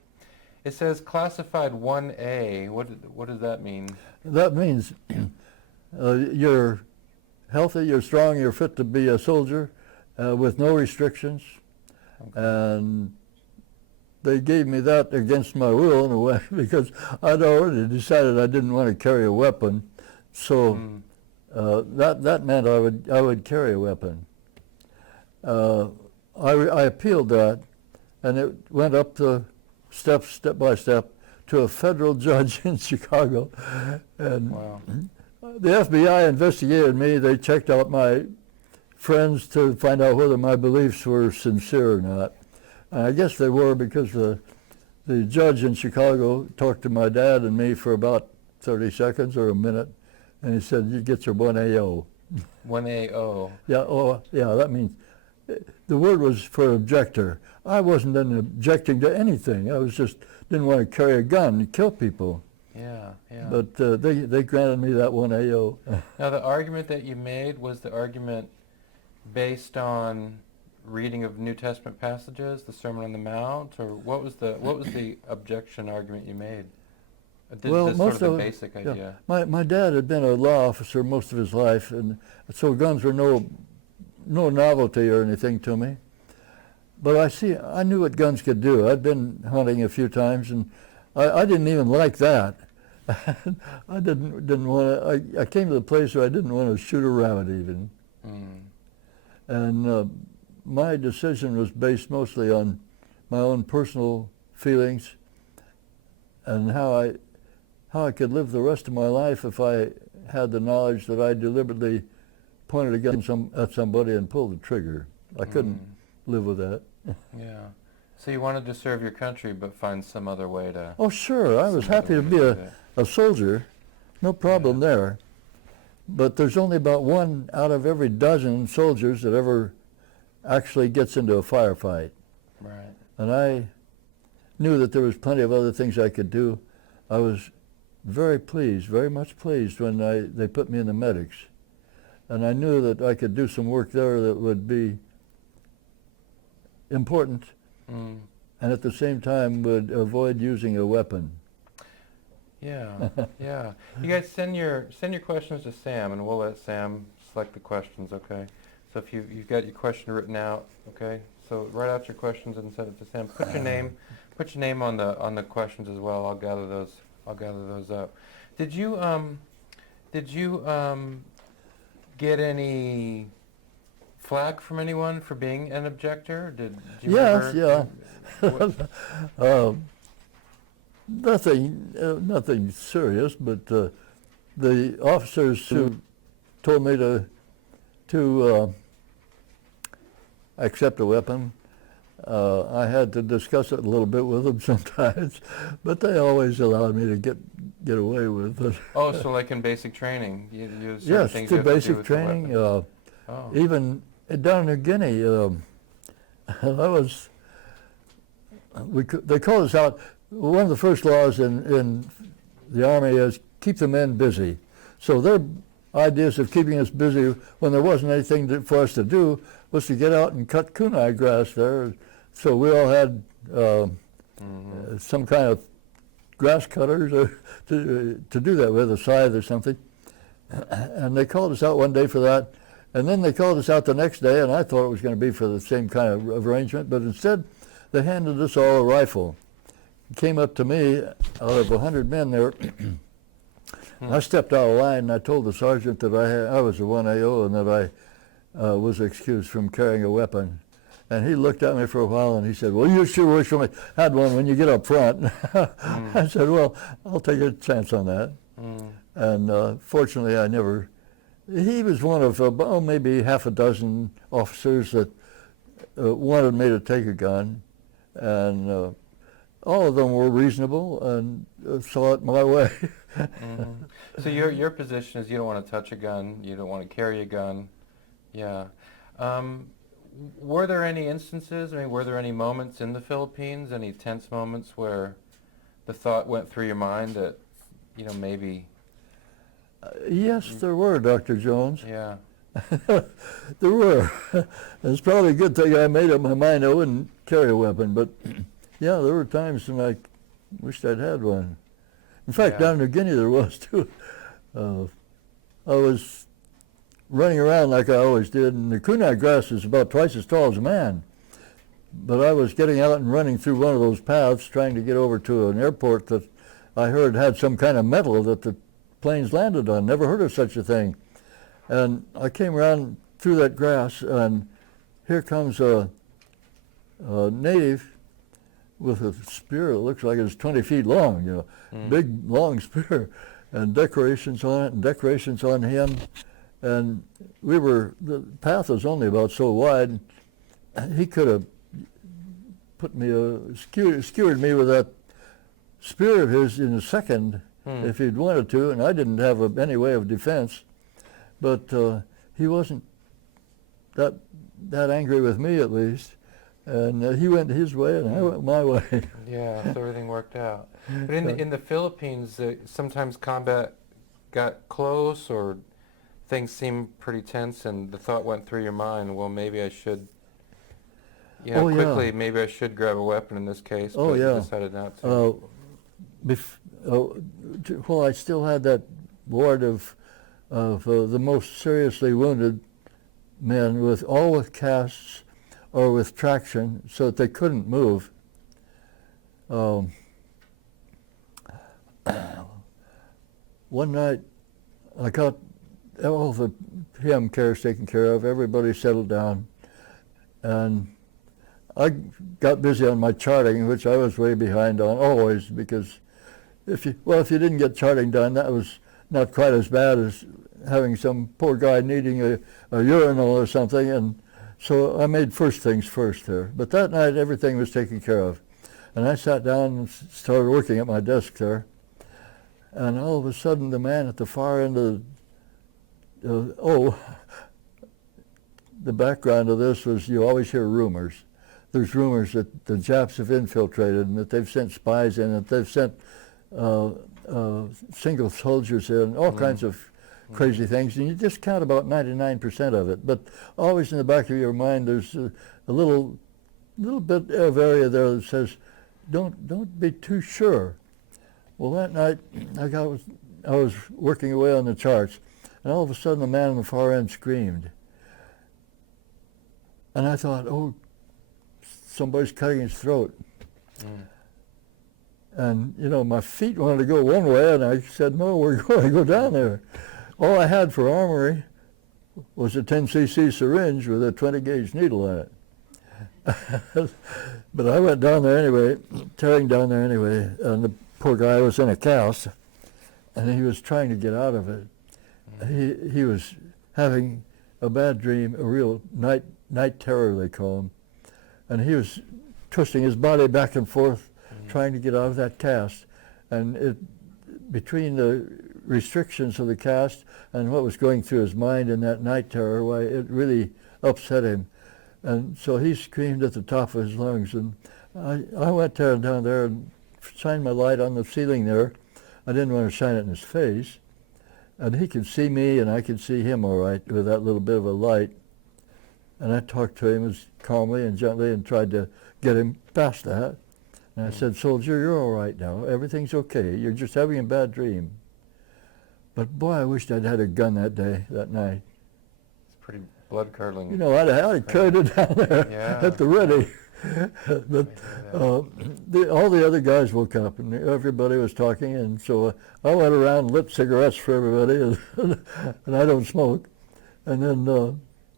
It says classified 1A. What does that mean? That means you're healthy, you're strong, you're fit to be a soldier with no restrictions. Okay. And they gave me that against my will in a way because I'd already decided I didn't want to carry a weapon. So that meant I would carry a weapon. I appealed that, and it went up the steps, step by step, to a federal judge in Chicago. And Wow. the FBI investigated me. They checked out my friends to find out whether my beliefs were sincere or not. And I guess they were, because the judge in Chicago talked to my dad and me for about 30 seconds or a minute, and he said, "You get your 1AO." 1AO. Yeah, that means the word was for objector. I wasn't objecting to anything. I was just didn't want to carry a gun and kill people. Yeah, yeah. But they granted me that 1AO. Now, the argument that you made, was the argument based on reading of New Testament passages, the Sermon on the Mount, or what was the objection argument you made? This sort of the basic idea. My dad had been a law officer most of his life, and so guns were no novelty or anything to me. But I knew what guns could do. I'd been hunting a few times, and I didn't even like that. I didn't want to. I came to the place where I didn't want to shoot a rabbit even. And my decision was based mostly on my own personal feelings and how I could live the rest of my life if I had the knowledge that I deliberately pointed a gun at somebody and pulled the trigger. I couldn't live with that. Yeah. So you wanted to serve your country, but find some other way to... Oh, sure. I was happy to be a soldier. No problem there. But there's only about 1 out of every dozen soldiers that ever actually gets into a firefight. Right. And I knew that there was plenty of other things I could do. I was very pleased, very much pleased when they put me in the medics. And I knew that I could do some work there that would be important, and at the same time would avoid using a weapon. Yeah, yeah. You guys send your questions to Sam, and we'll let Sam select the questions. Okay. So if you've got your question written out, okay. So write out your questions and send it to Sam. Put your name on the questions as well. I'll gather those up. Did you get any flack from anyone for being an objector? Did you Yes, yeah. Nothing serious, but the officers who told me to accept a weapon, I had to discuss it a little bit with them sometimes, but they always allowed me to get away with it. Oh, so like in basic training, you yes, things through you have to do basic with training. the weapon. Even down in New Guinea, they called us out. One of the first laws in the Army is keep the men busy. So their ideas of keeping us busy when there wasn't anything for us to do was to get out and cut kunai grass there. So we all had some kind of grass cutters to do that with, a scythe or something. And they called us out one day for that. And then they called us out the next day, and I thought it was going to be for the same kind of arrangement, but instead they handed us all a rifle. It came up to me, out of 100 men there, I stepped out of line and I told the sergeant that I was a 1AO and that I was excused from carrying a weapon. And he looked at me for a while and he said, "Well, you sure wish you had one when you get up front." I said, "Well, I'll take a chance on that." And fortunately, I never... He was one of maybe half a dozen officers that wanted me to take a gun, and all of them were reasonable and saw it my way. So your position is you don't want to touch a gun, you don't want to carry a gun. Yeah. Were there any instances, were there any moments in the Philippines, any tense moments where the thought went through your mind that, maybe... Yes, there were, Dr. Jones. Yeah. There were. It's probably a good thing I made up my mind I wouldn't carry a weapon, but yeah, there were times when I wished I'd had one. In fact, Yeah. down in New Guinea there was too. I was running around like I always did, and the kunai grass is about twice as tall as a man. But I was getting out and running through one of those paths trying to get over to an airport that I heard had some kind of metal that the planes landed on. Never heard of such a thing. And I came around through that grass, and here comes a native with a spear that looks like it's 20 feet long, you know, big, long spear, and decorations on it and decorations on him. And the path was only about so wide, he could have put me, skewered me with that spear of his in a second if he'd wanted to, and I didn't have any way of defense. But he wasn't that angry with me, at least. And he went his way and I went my way. Yeah, so everything worked out. But in the Philippines, sometimes combat got close, or things seemed pretty tense, and the thought went through your mind, well, maybe I should, quickly, maybe I should grab a weapon in this case, but you decided not to. Well, I still had that ward of the most seriously wounded men with casts or with traction so that they couldn't move. One night I got all the PM cares taken care of, everybody settled down, and I got busy on my charting, which I was way behind on always, because if you didn't get charting done, that was not quite as bad as having some poor guy needing a urinal or something, and so I made first things first there. But that night everything was taken care of, and I sat down and started working at my desk there, and all of a sudden the man at the far end of the background of this was, you always hear rumors. There's rumors that the Japs have infiltrated and that they've sent spies in, that they've sent single soldiers in, all kinds of crazy things, and you just count about 99% of it. But always in the back of your mind, there's a little bit of area there that says, don't be too sure. Well, that night I was working away on the charts, and all of a sudden the man on the far end screamed, and I thought, oh, somebody's cutting his throat. And, my feet wanted to go one way, and I said, no, we're going to go down there. All I had for armory was a 10cc syringe with a 20-gauge needle in it. But I went down there anyway, tearing down there anyway, and the poor guy was in a cast, and he was trying to get out of it. He was having a bad dream, a real night terror, they call him, and he was twisting his body back and forth, trying to get out of that cast. And between the restrictions of the cast and what was going through his mind in that night terror, why, it really upset him. And so he screamed at the top of his lungs, and I went down there and shined my light on the ceiling there. I didn't want to shine it in his face, and he could see me and I could see him all right with that little bit of a light. And I talked to him as calmly and gently and tried to get him past that. And I said, soldier, you're all right now. Everything's okay. You're just having a bad dream. But boy, I wished I'd had a gun that night. It's pretty blood-curdling. I'd carried it down there at the ready. But all the other guys woke up and everybody was talking, and so I went around and lit cigarettes for everybody, and I don't smoke. And then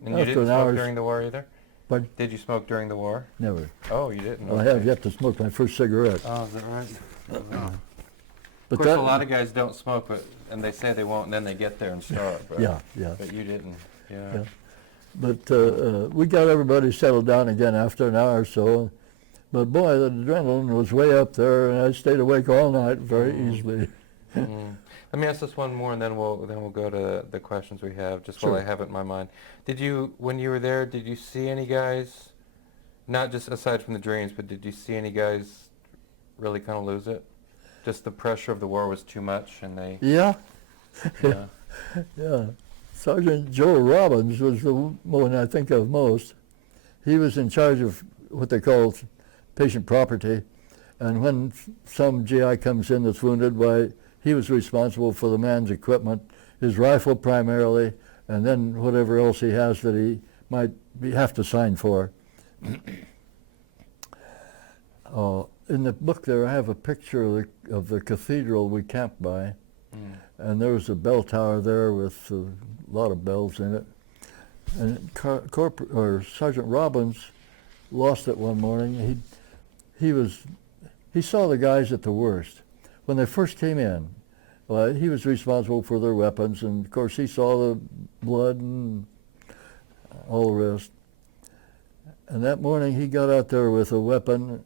and you didn't smoke during the war either? Pardon? Did you smoke during the war? Never. Oh, you didn't? Well, I have yet to smoke my first cigarette. Oh, is that right? But of course, a lot of guys don't smoke, and they say they won't, and then they get there and start. But, yeah. But you didn't. Yeah. But we got everybody settled down again after an hour or so. But boy, the adrenaline was way up there, and I stayed awake all night very easily. Let me ask this one more, and then we'll go to the questions we have, just while I have it in my mind. When you were there, did you see any guys, not just aside from the dreams, but did you see any guys really kind of lose it? Just the pressure of the war was too much, and they... Yeah. Yeah. Yeah. Sergeant Joe Robbins was the one I think of most. He was in charge of what they call patient property, and when some GI comes in that's wounded, why, he was responsible for the man's equipment, his rifle primarily, and then whatever else he has that he might have to sign for. In the book there, I have a picture of the cathedral we camped by, and there was a bell tower there with a lot of bells in it. And Sergeant Robbins lost it one morning. He saw the guys at the worst. When they first came in, he was responsible for their weapons, and of course he saw the blood and all the rest. And that morning he got out there with a weapon.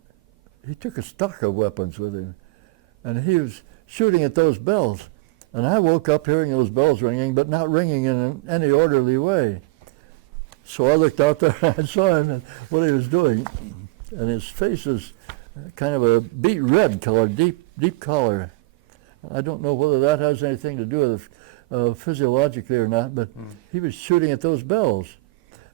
He took a stock of weapons with him, and he was shooting at those bells. And I woke up hearing those bells ringing, but not ringing in any orderly way. So I looked out there and I saw him and what he was doing. And his face was kind of a beet red color, deep color. I don't know whether that has anything to do with physiologically or not, but he was shooting at those bells.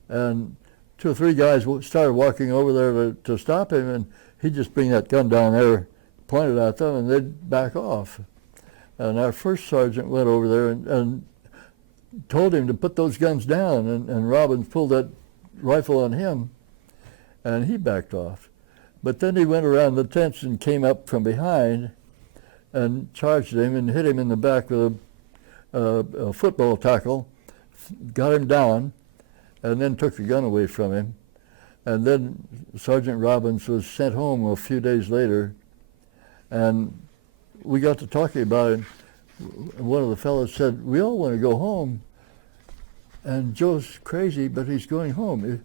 And 2 or 3 guys started walking over there to stop him, and he'd just bring that gun down there, pointed at them, and they'd back off. And our first sergeant went over there and told him to put those guns down, and Robbins pulled that rifle on him, and he backed off. But then he went around the tents and came up from behind and charged him and hit him in the back with a football tackle, got him down, and then took the gun away from him. And then Sergeant Robbins was sent home a few days later, and we got to talking about it. One of the fellows said, "We all want to go home, and Joe's crazy, but he's going home."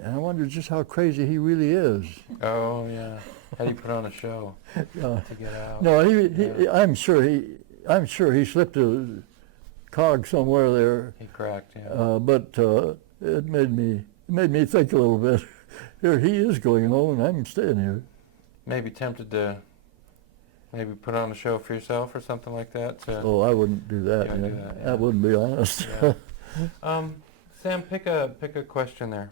And I wondered just how crazy he really is. Oh yeah. How do you put on a show to get out? No, I'm sure he slipped a cog somewhere there. He cracked, yeah. But it made me think a little bit. Here he is going home, and I'm staying here. Maybe tempted to maybe put on a show for yourself or something like that. Oh, I wouldn't do that. You wouldn't do that, yeah. That wouldn't be honest. Yeah. Sam, pick a question there.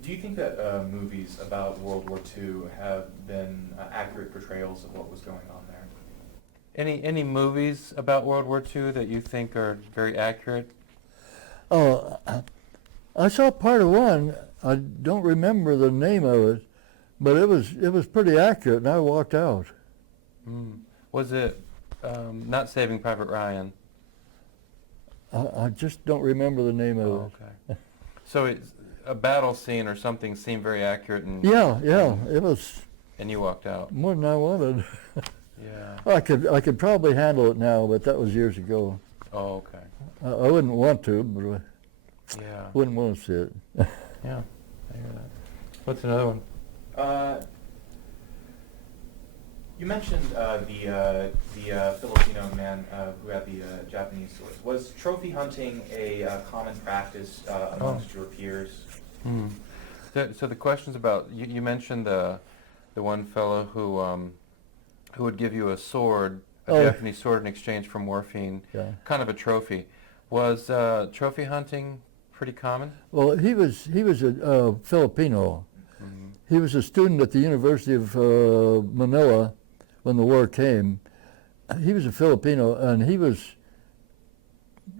Do you think that movies about World War II have been accurate portrayals of what was going on there? Any movies about World War II that you think are very accurate? Oh, I saw part of one. I don't remember the name of it, but it was pretty accurate, and I walked out. Was it not Saving Private Ryan? I just don't remember the name of it. Oh, okay. So it's a battle scene or something seemed very accurate, and Yeah, it was and you walked out. more than I wanted. Yeah. I could probably handle it now, but that was years ago. Oh, okay. I wouldn't want to, but I Yeah. wouldn't want to see it. Yeah. I hear that. What's another one? You mentioned the Filipino man who had the Japanese sword. Was trophy hunting a common practice amongst your peers? So the question's about you mentioned the one fellow who would give you a sword, a Japanese sword in exchange for morphine, kind of a trophy. Was trophy hunting pretty common? Well, he was a Filipino. He was a student at the University of Manila when the war came. He was a Filipino, and he was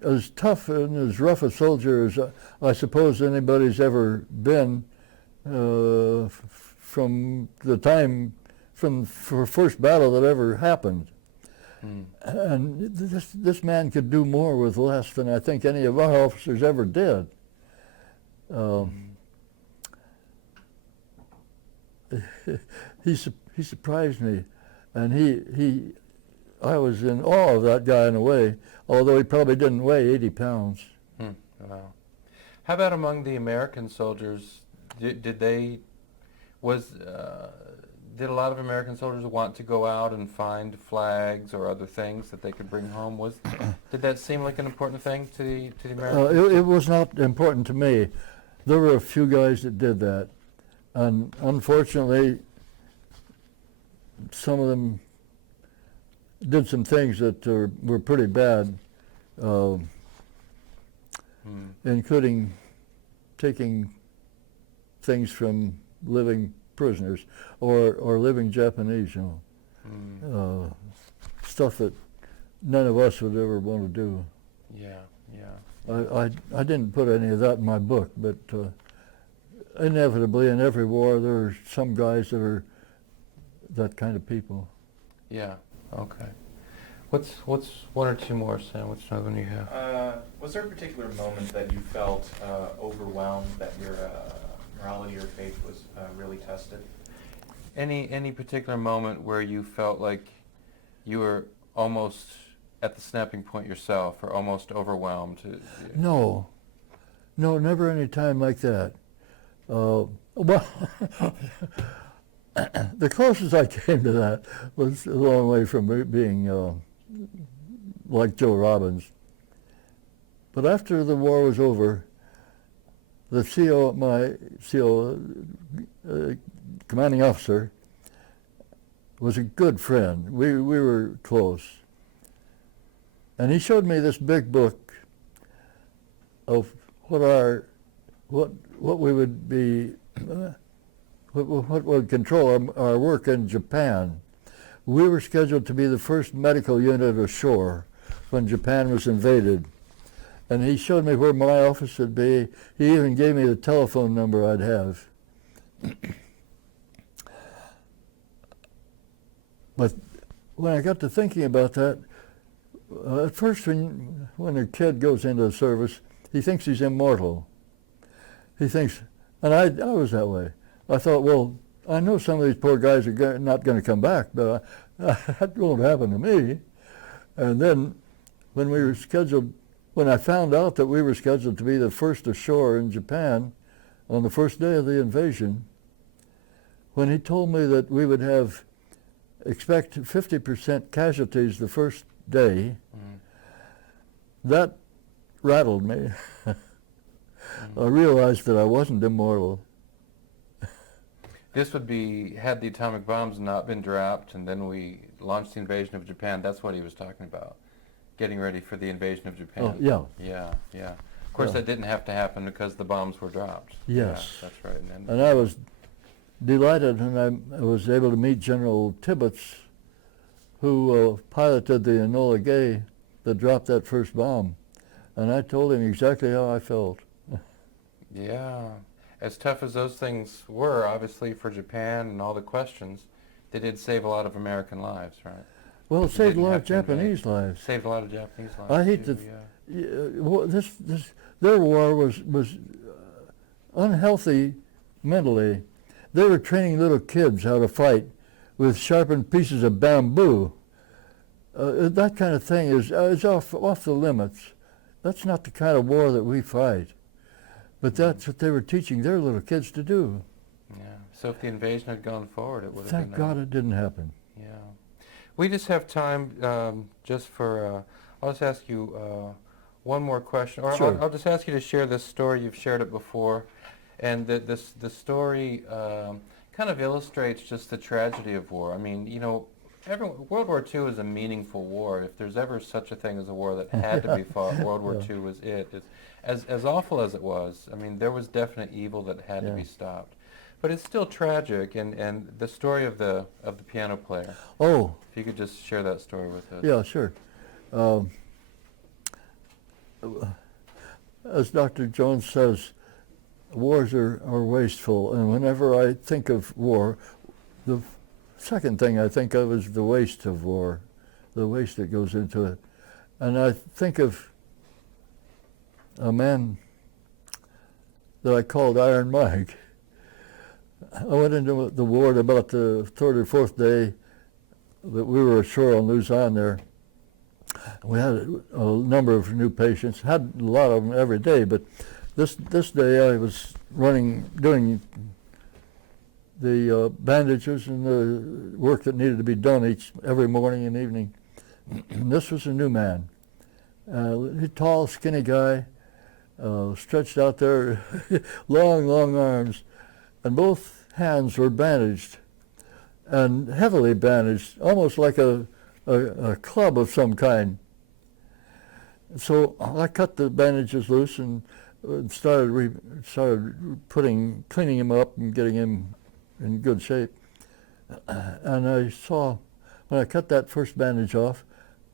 as tough and as rough a soldier as I suppose anybody's ever been from the time, from the first battle that ever happened. And this man could do more with less than I think any of our officers ever did. He surprised me, and I was in awe of that guy in a way, although he probably didn't weigh 80 pounds. Wow. How about among the American soldiers? Did a lot of American soldiers want to go out and find flags or other things that they could bring home? Did that seem like an important thing to the Americans? It was not important to me. There were a few guys that did that, and unfortunately, some of them did some things that were pretty bad, including taking things from living prisoners or living Japanese, you know, stuff that none of us would ever want to do. Yeah, yeah. I didn't put any of that in my book, but inevitably in every war there are some guys that are that kind of people. Yeah. Okay. What's one or two more, Sam? What's another one you have? Was there a particular moment that you felt overwhelmed, that your morality or faith was really tested? Any particular moment where you felt like you were almost at the snapping point yourself, or almost overwhelmed? No, never any time like that. Well, the closest I came to that was a long way from being like Joe Robbins. But after the war was over, the CO, my CO, commanding officer, was a good friend. We were close. And he showed me this big book of what we would be, what would control our work in Japan. We were scheduled to be the first medical unit ashore when Japan was invaded. And he showed me where my office would be. He even gave me the telephone number I'd have. But when I got to thinking about that, at first when a kid goes into the service, he thinks he's immortal. He thinks, and I was that way. I thought, well, I know some of these poor guys are not going to come back, but that won't happen to me. And then when I found out that we were scheduled to be the first ashore in Japan on the first day of the invasion, when he told me that we would expect 50% casualties the first day, that rattled me. I realized that I wasn't immortal. This would be, had the atomic bombs not been dropped and then we launched the invasion of Japan, that's what he was talking about. Getting ready for the invasion of Japan. Oh, yeah. Yeah, yeah. Of course, Yeah. that didn't have to happen because the bombs were dropped. Yes. Yeah, that's right. And I was delighted when I was able to meet General Tibbets, who piloted the Enola Gay that dropped that first bomb. And I told him exactly how I felt. Yeah. As tough as those things were, obviously, for Japan and all the questions, they did save a lot of American lives, right? Well, it They saved a didn't lot have of to invade. Japanese lives. Saved a lot of Japanese lives. I hate too, to their war was unhealthy mentally. They were training little kids how to fight with sharpened pieces of bamboo. That kind of thing is off the limits. That's not the kind of war that we fight. But that's what they were teaching their little kids to do. Yeah. So if the invasion had gone forward, it would have Thank been... God it didn't happen. Yeah. We just have time just for... I'll just ask you one more question. Or Sure. I'll just ask you to share this story. You've shared it before. And the story kind of illustrates just the tragedy of war. I mean, you know, World War II is a meaningful war. If there's ever such a thing as a war that had to be fought, World War II was it. As awful as it was, I mean, there was definite evil that had to be stopped. But it's still tragic, and the story of the piano player. Oh. If you could just share that story with us. Yeah, sure. As Dr. Jones says, wars are wasteful, and whenever I think of war, the second thing I think of is the waste of war, the waste that goes into it. And I think of a man that I called Iron Mike. I went into the ward about the third or fourth day that we were ashore on Luzon there. We had a number of new patients, had a lot of them every day, but this day I was doing the bandages and the work that needed to be done every morning and evening. And this was a new man. A tall, skinny guy, stretched out there, long arms, and both hands were bandaged, and heavily bandaged, almost like a a club of some kind. So I cut the bandages loose and started cleaning him up and getting him in good shape. And I saw, when I cut that first bandage off,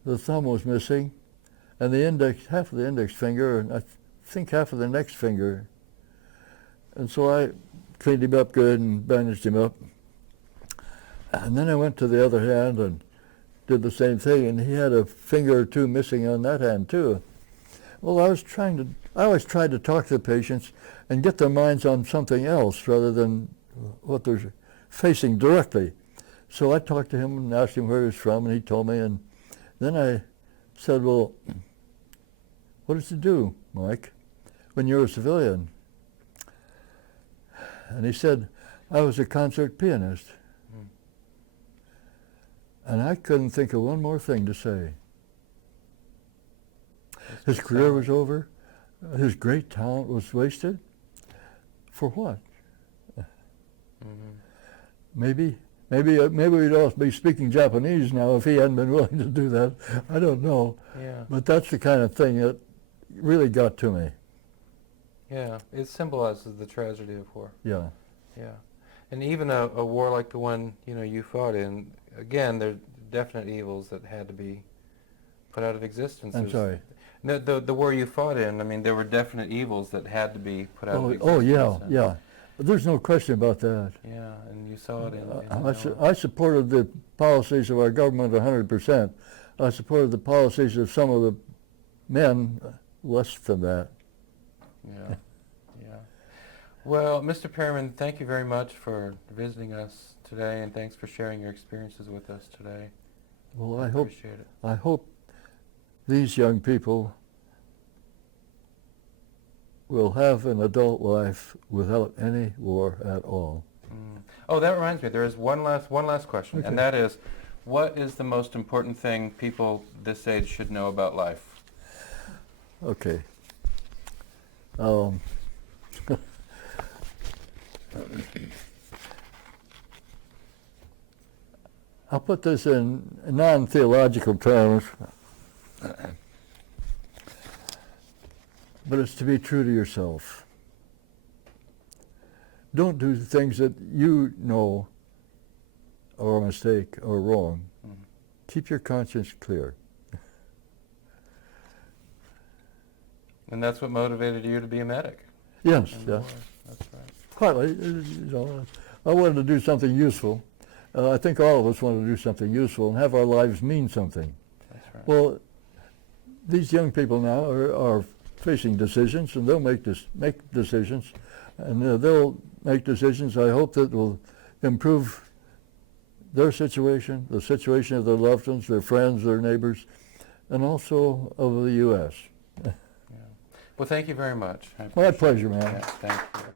the thumb was missing, and half of the index finger, and I think half of the next finger. And so I cleaned him up good and bandaged him up. And then I went to the other hand and did the same thing, and he had a finger or two missing on that hand too. Well, I always tried to talk to the patients and get their minds on something else rather than what they're facing directly. So I talked to him and asked him where he was from, and he told me, and then I said, well, what did you do, Mike, when you were a civilian? And he said, I was a concert pianist. And I couldn't think of one more thing to say. His career was over. His great talent was wasted. For what? Maybe we'd all be speaking Japanese now if he hadn't been willing to do that. I don't know. Yeah. But that's the kind of thing that really got to me. Yeah, it symbolizes the tragedy of war. Yeah. Yeah. And even a war like the one, you fought in, again, there are definite evils that had to be put out of existence. I'm sorry. The war you fought in, I mean, there were definite evils that had to be put out of existence. Oh, yeah, yeah. There's no question about that. Yeah, and you saw it in I supported the policies of our government 100%. I supported the policies of some of the men less than that. Yeah, yeah. Well, Mr. Periman, thank you very much for visiting us today, and thanks for sharing your experiences with us today. Well, I appreciate it. I hope these young people will have an adult life without any war at all. Oh, that reminds me. There is one last question, Okay. and that is, what is the most important thing people this age should know about life? Okay. I'll put this in non-theological terms, but it's to be true to yourself. Don't do things that you know are a mistake or wrong. Keep your conscience clear. And that's what motivated you to be a medic. Yes, in the yeah. war. That's right. Partly, I wanted to do something useful. I think all of us want to do something useful and have our lives mean something. That's right. Well, these young people now are facing decisions, and they'll make decisions, and they'll make decisions, I hope, that will improve their situation, the situation of their loved ones, their friends, their neighbors, and also of the U.S. Yeah. Well, thank you very much. My pleasure, man. Yeah, thank you.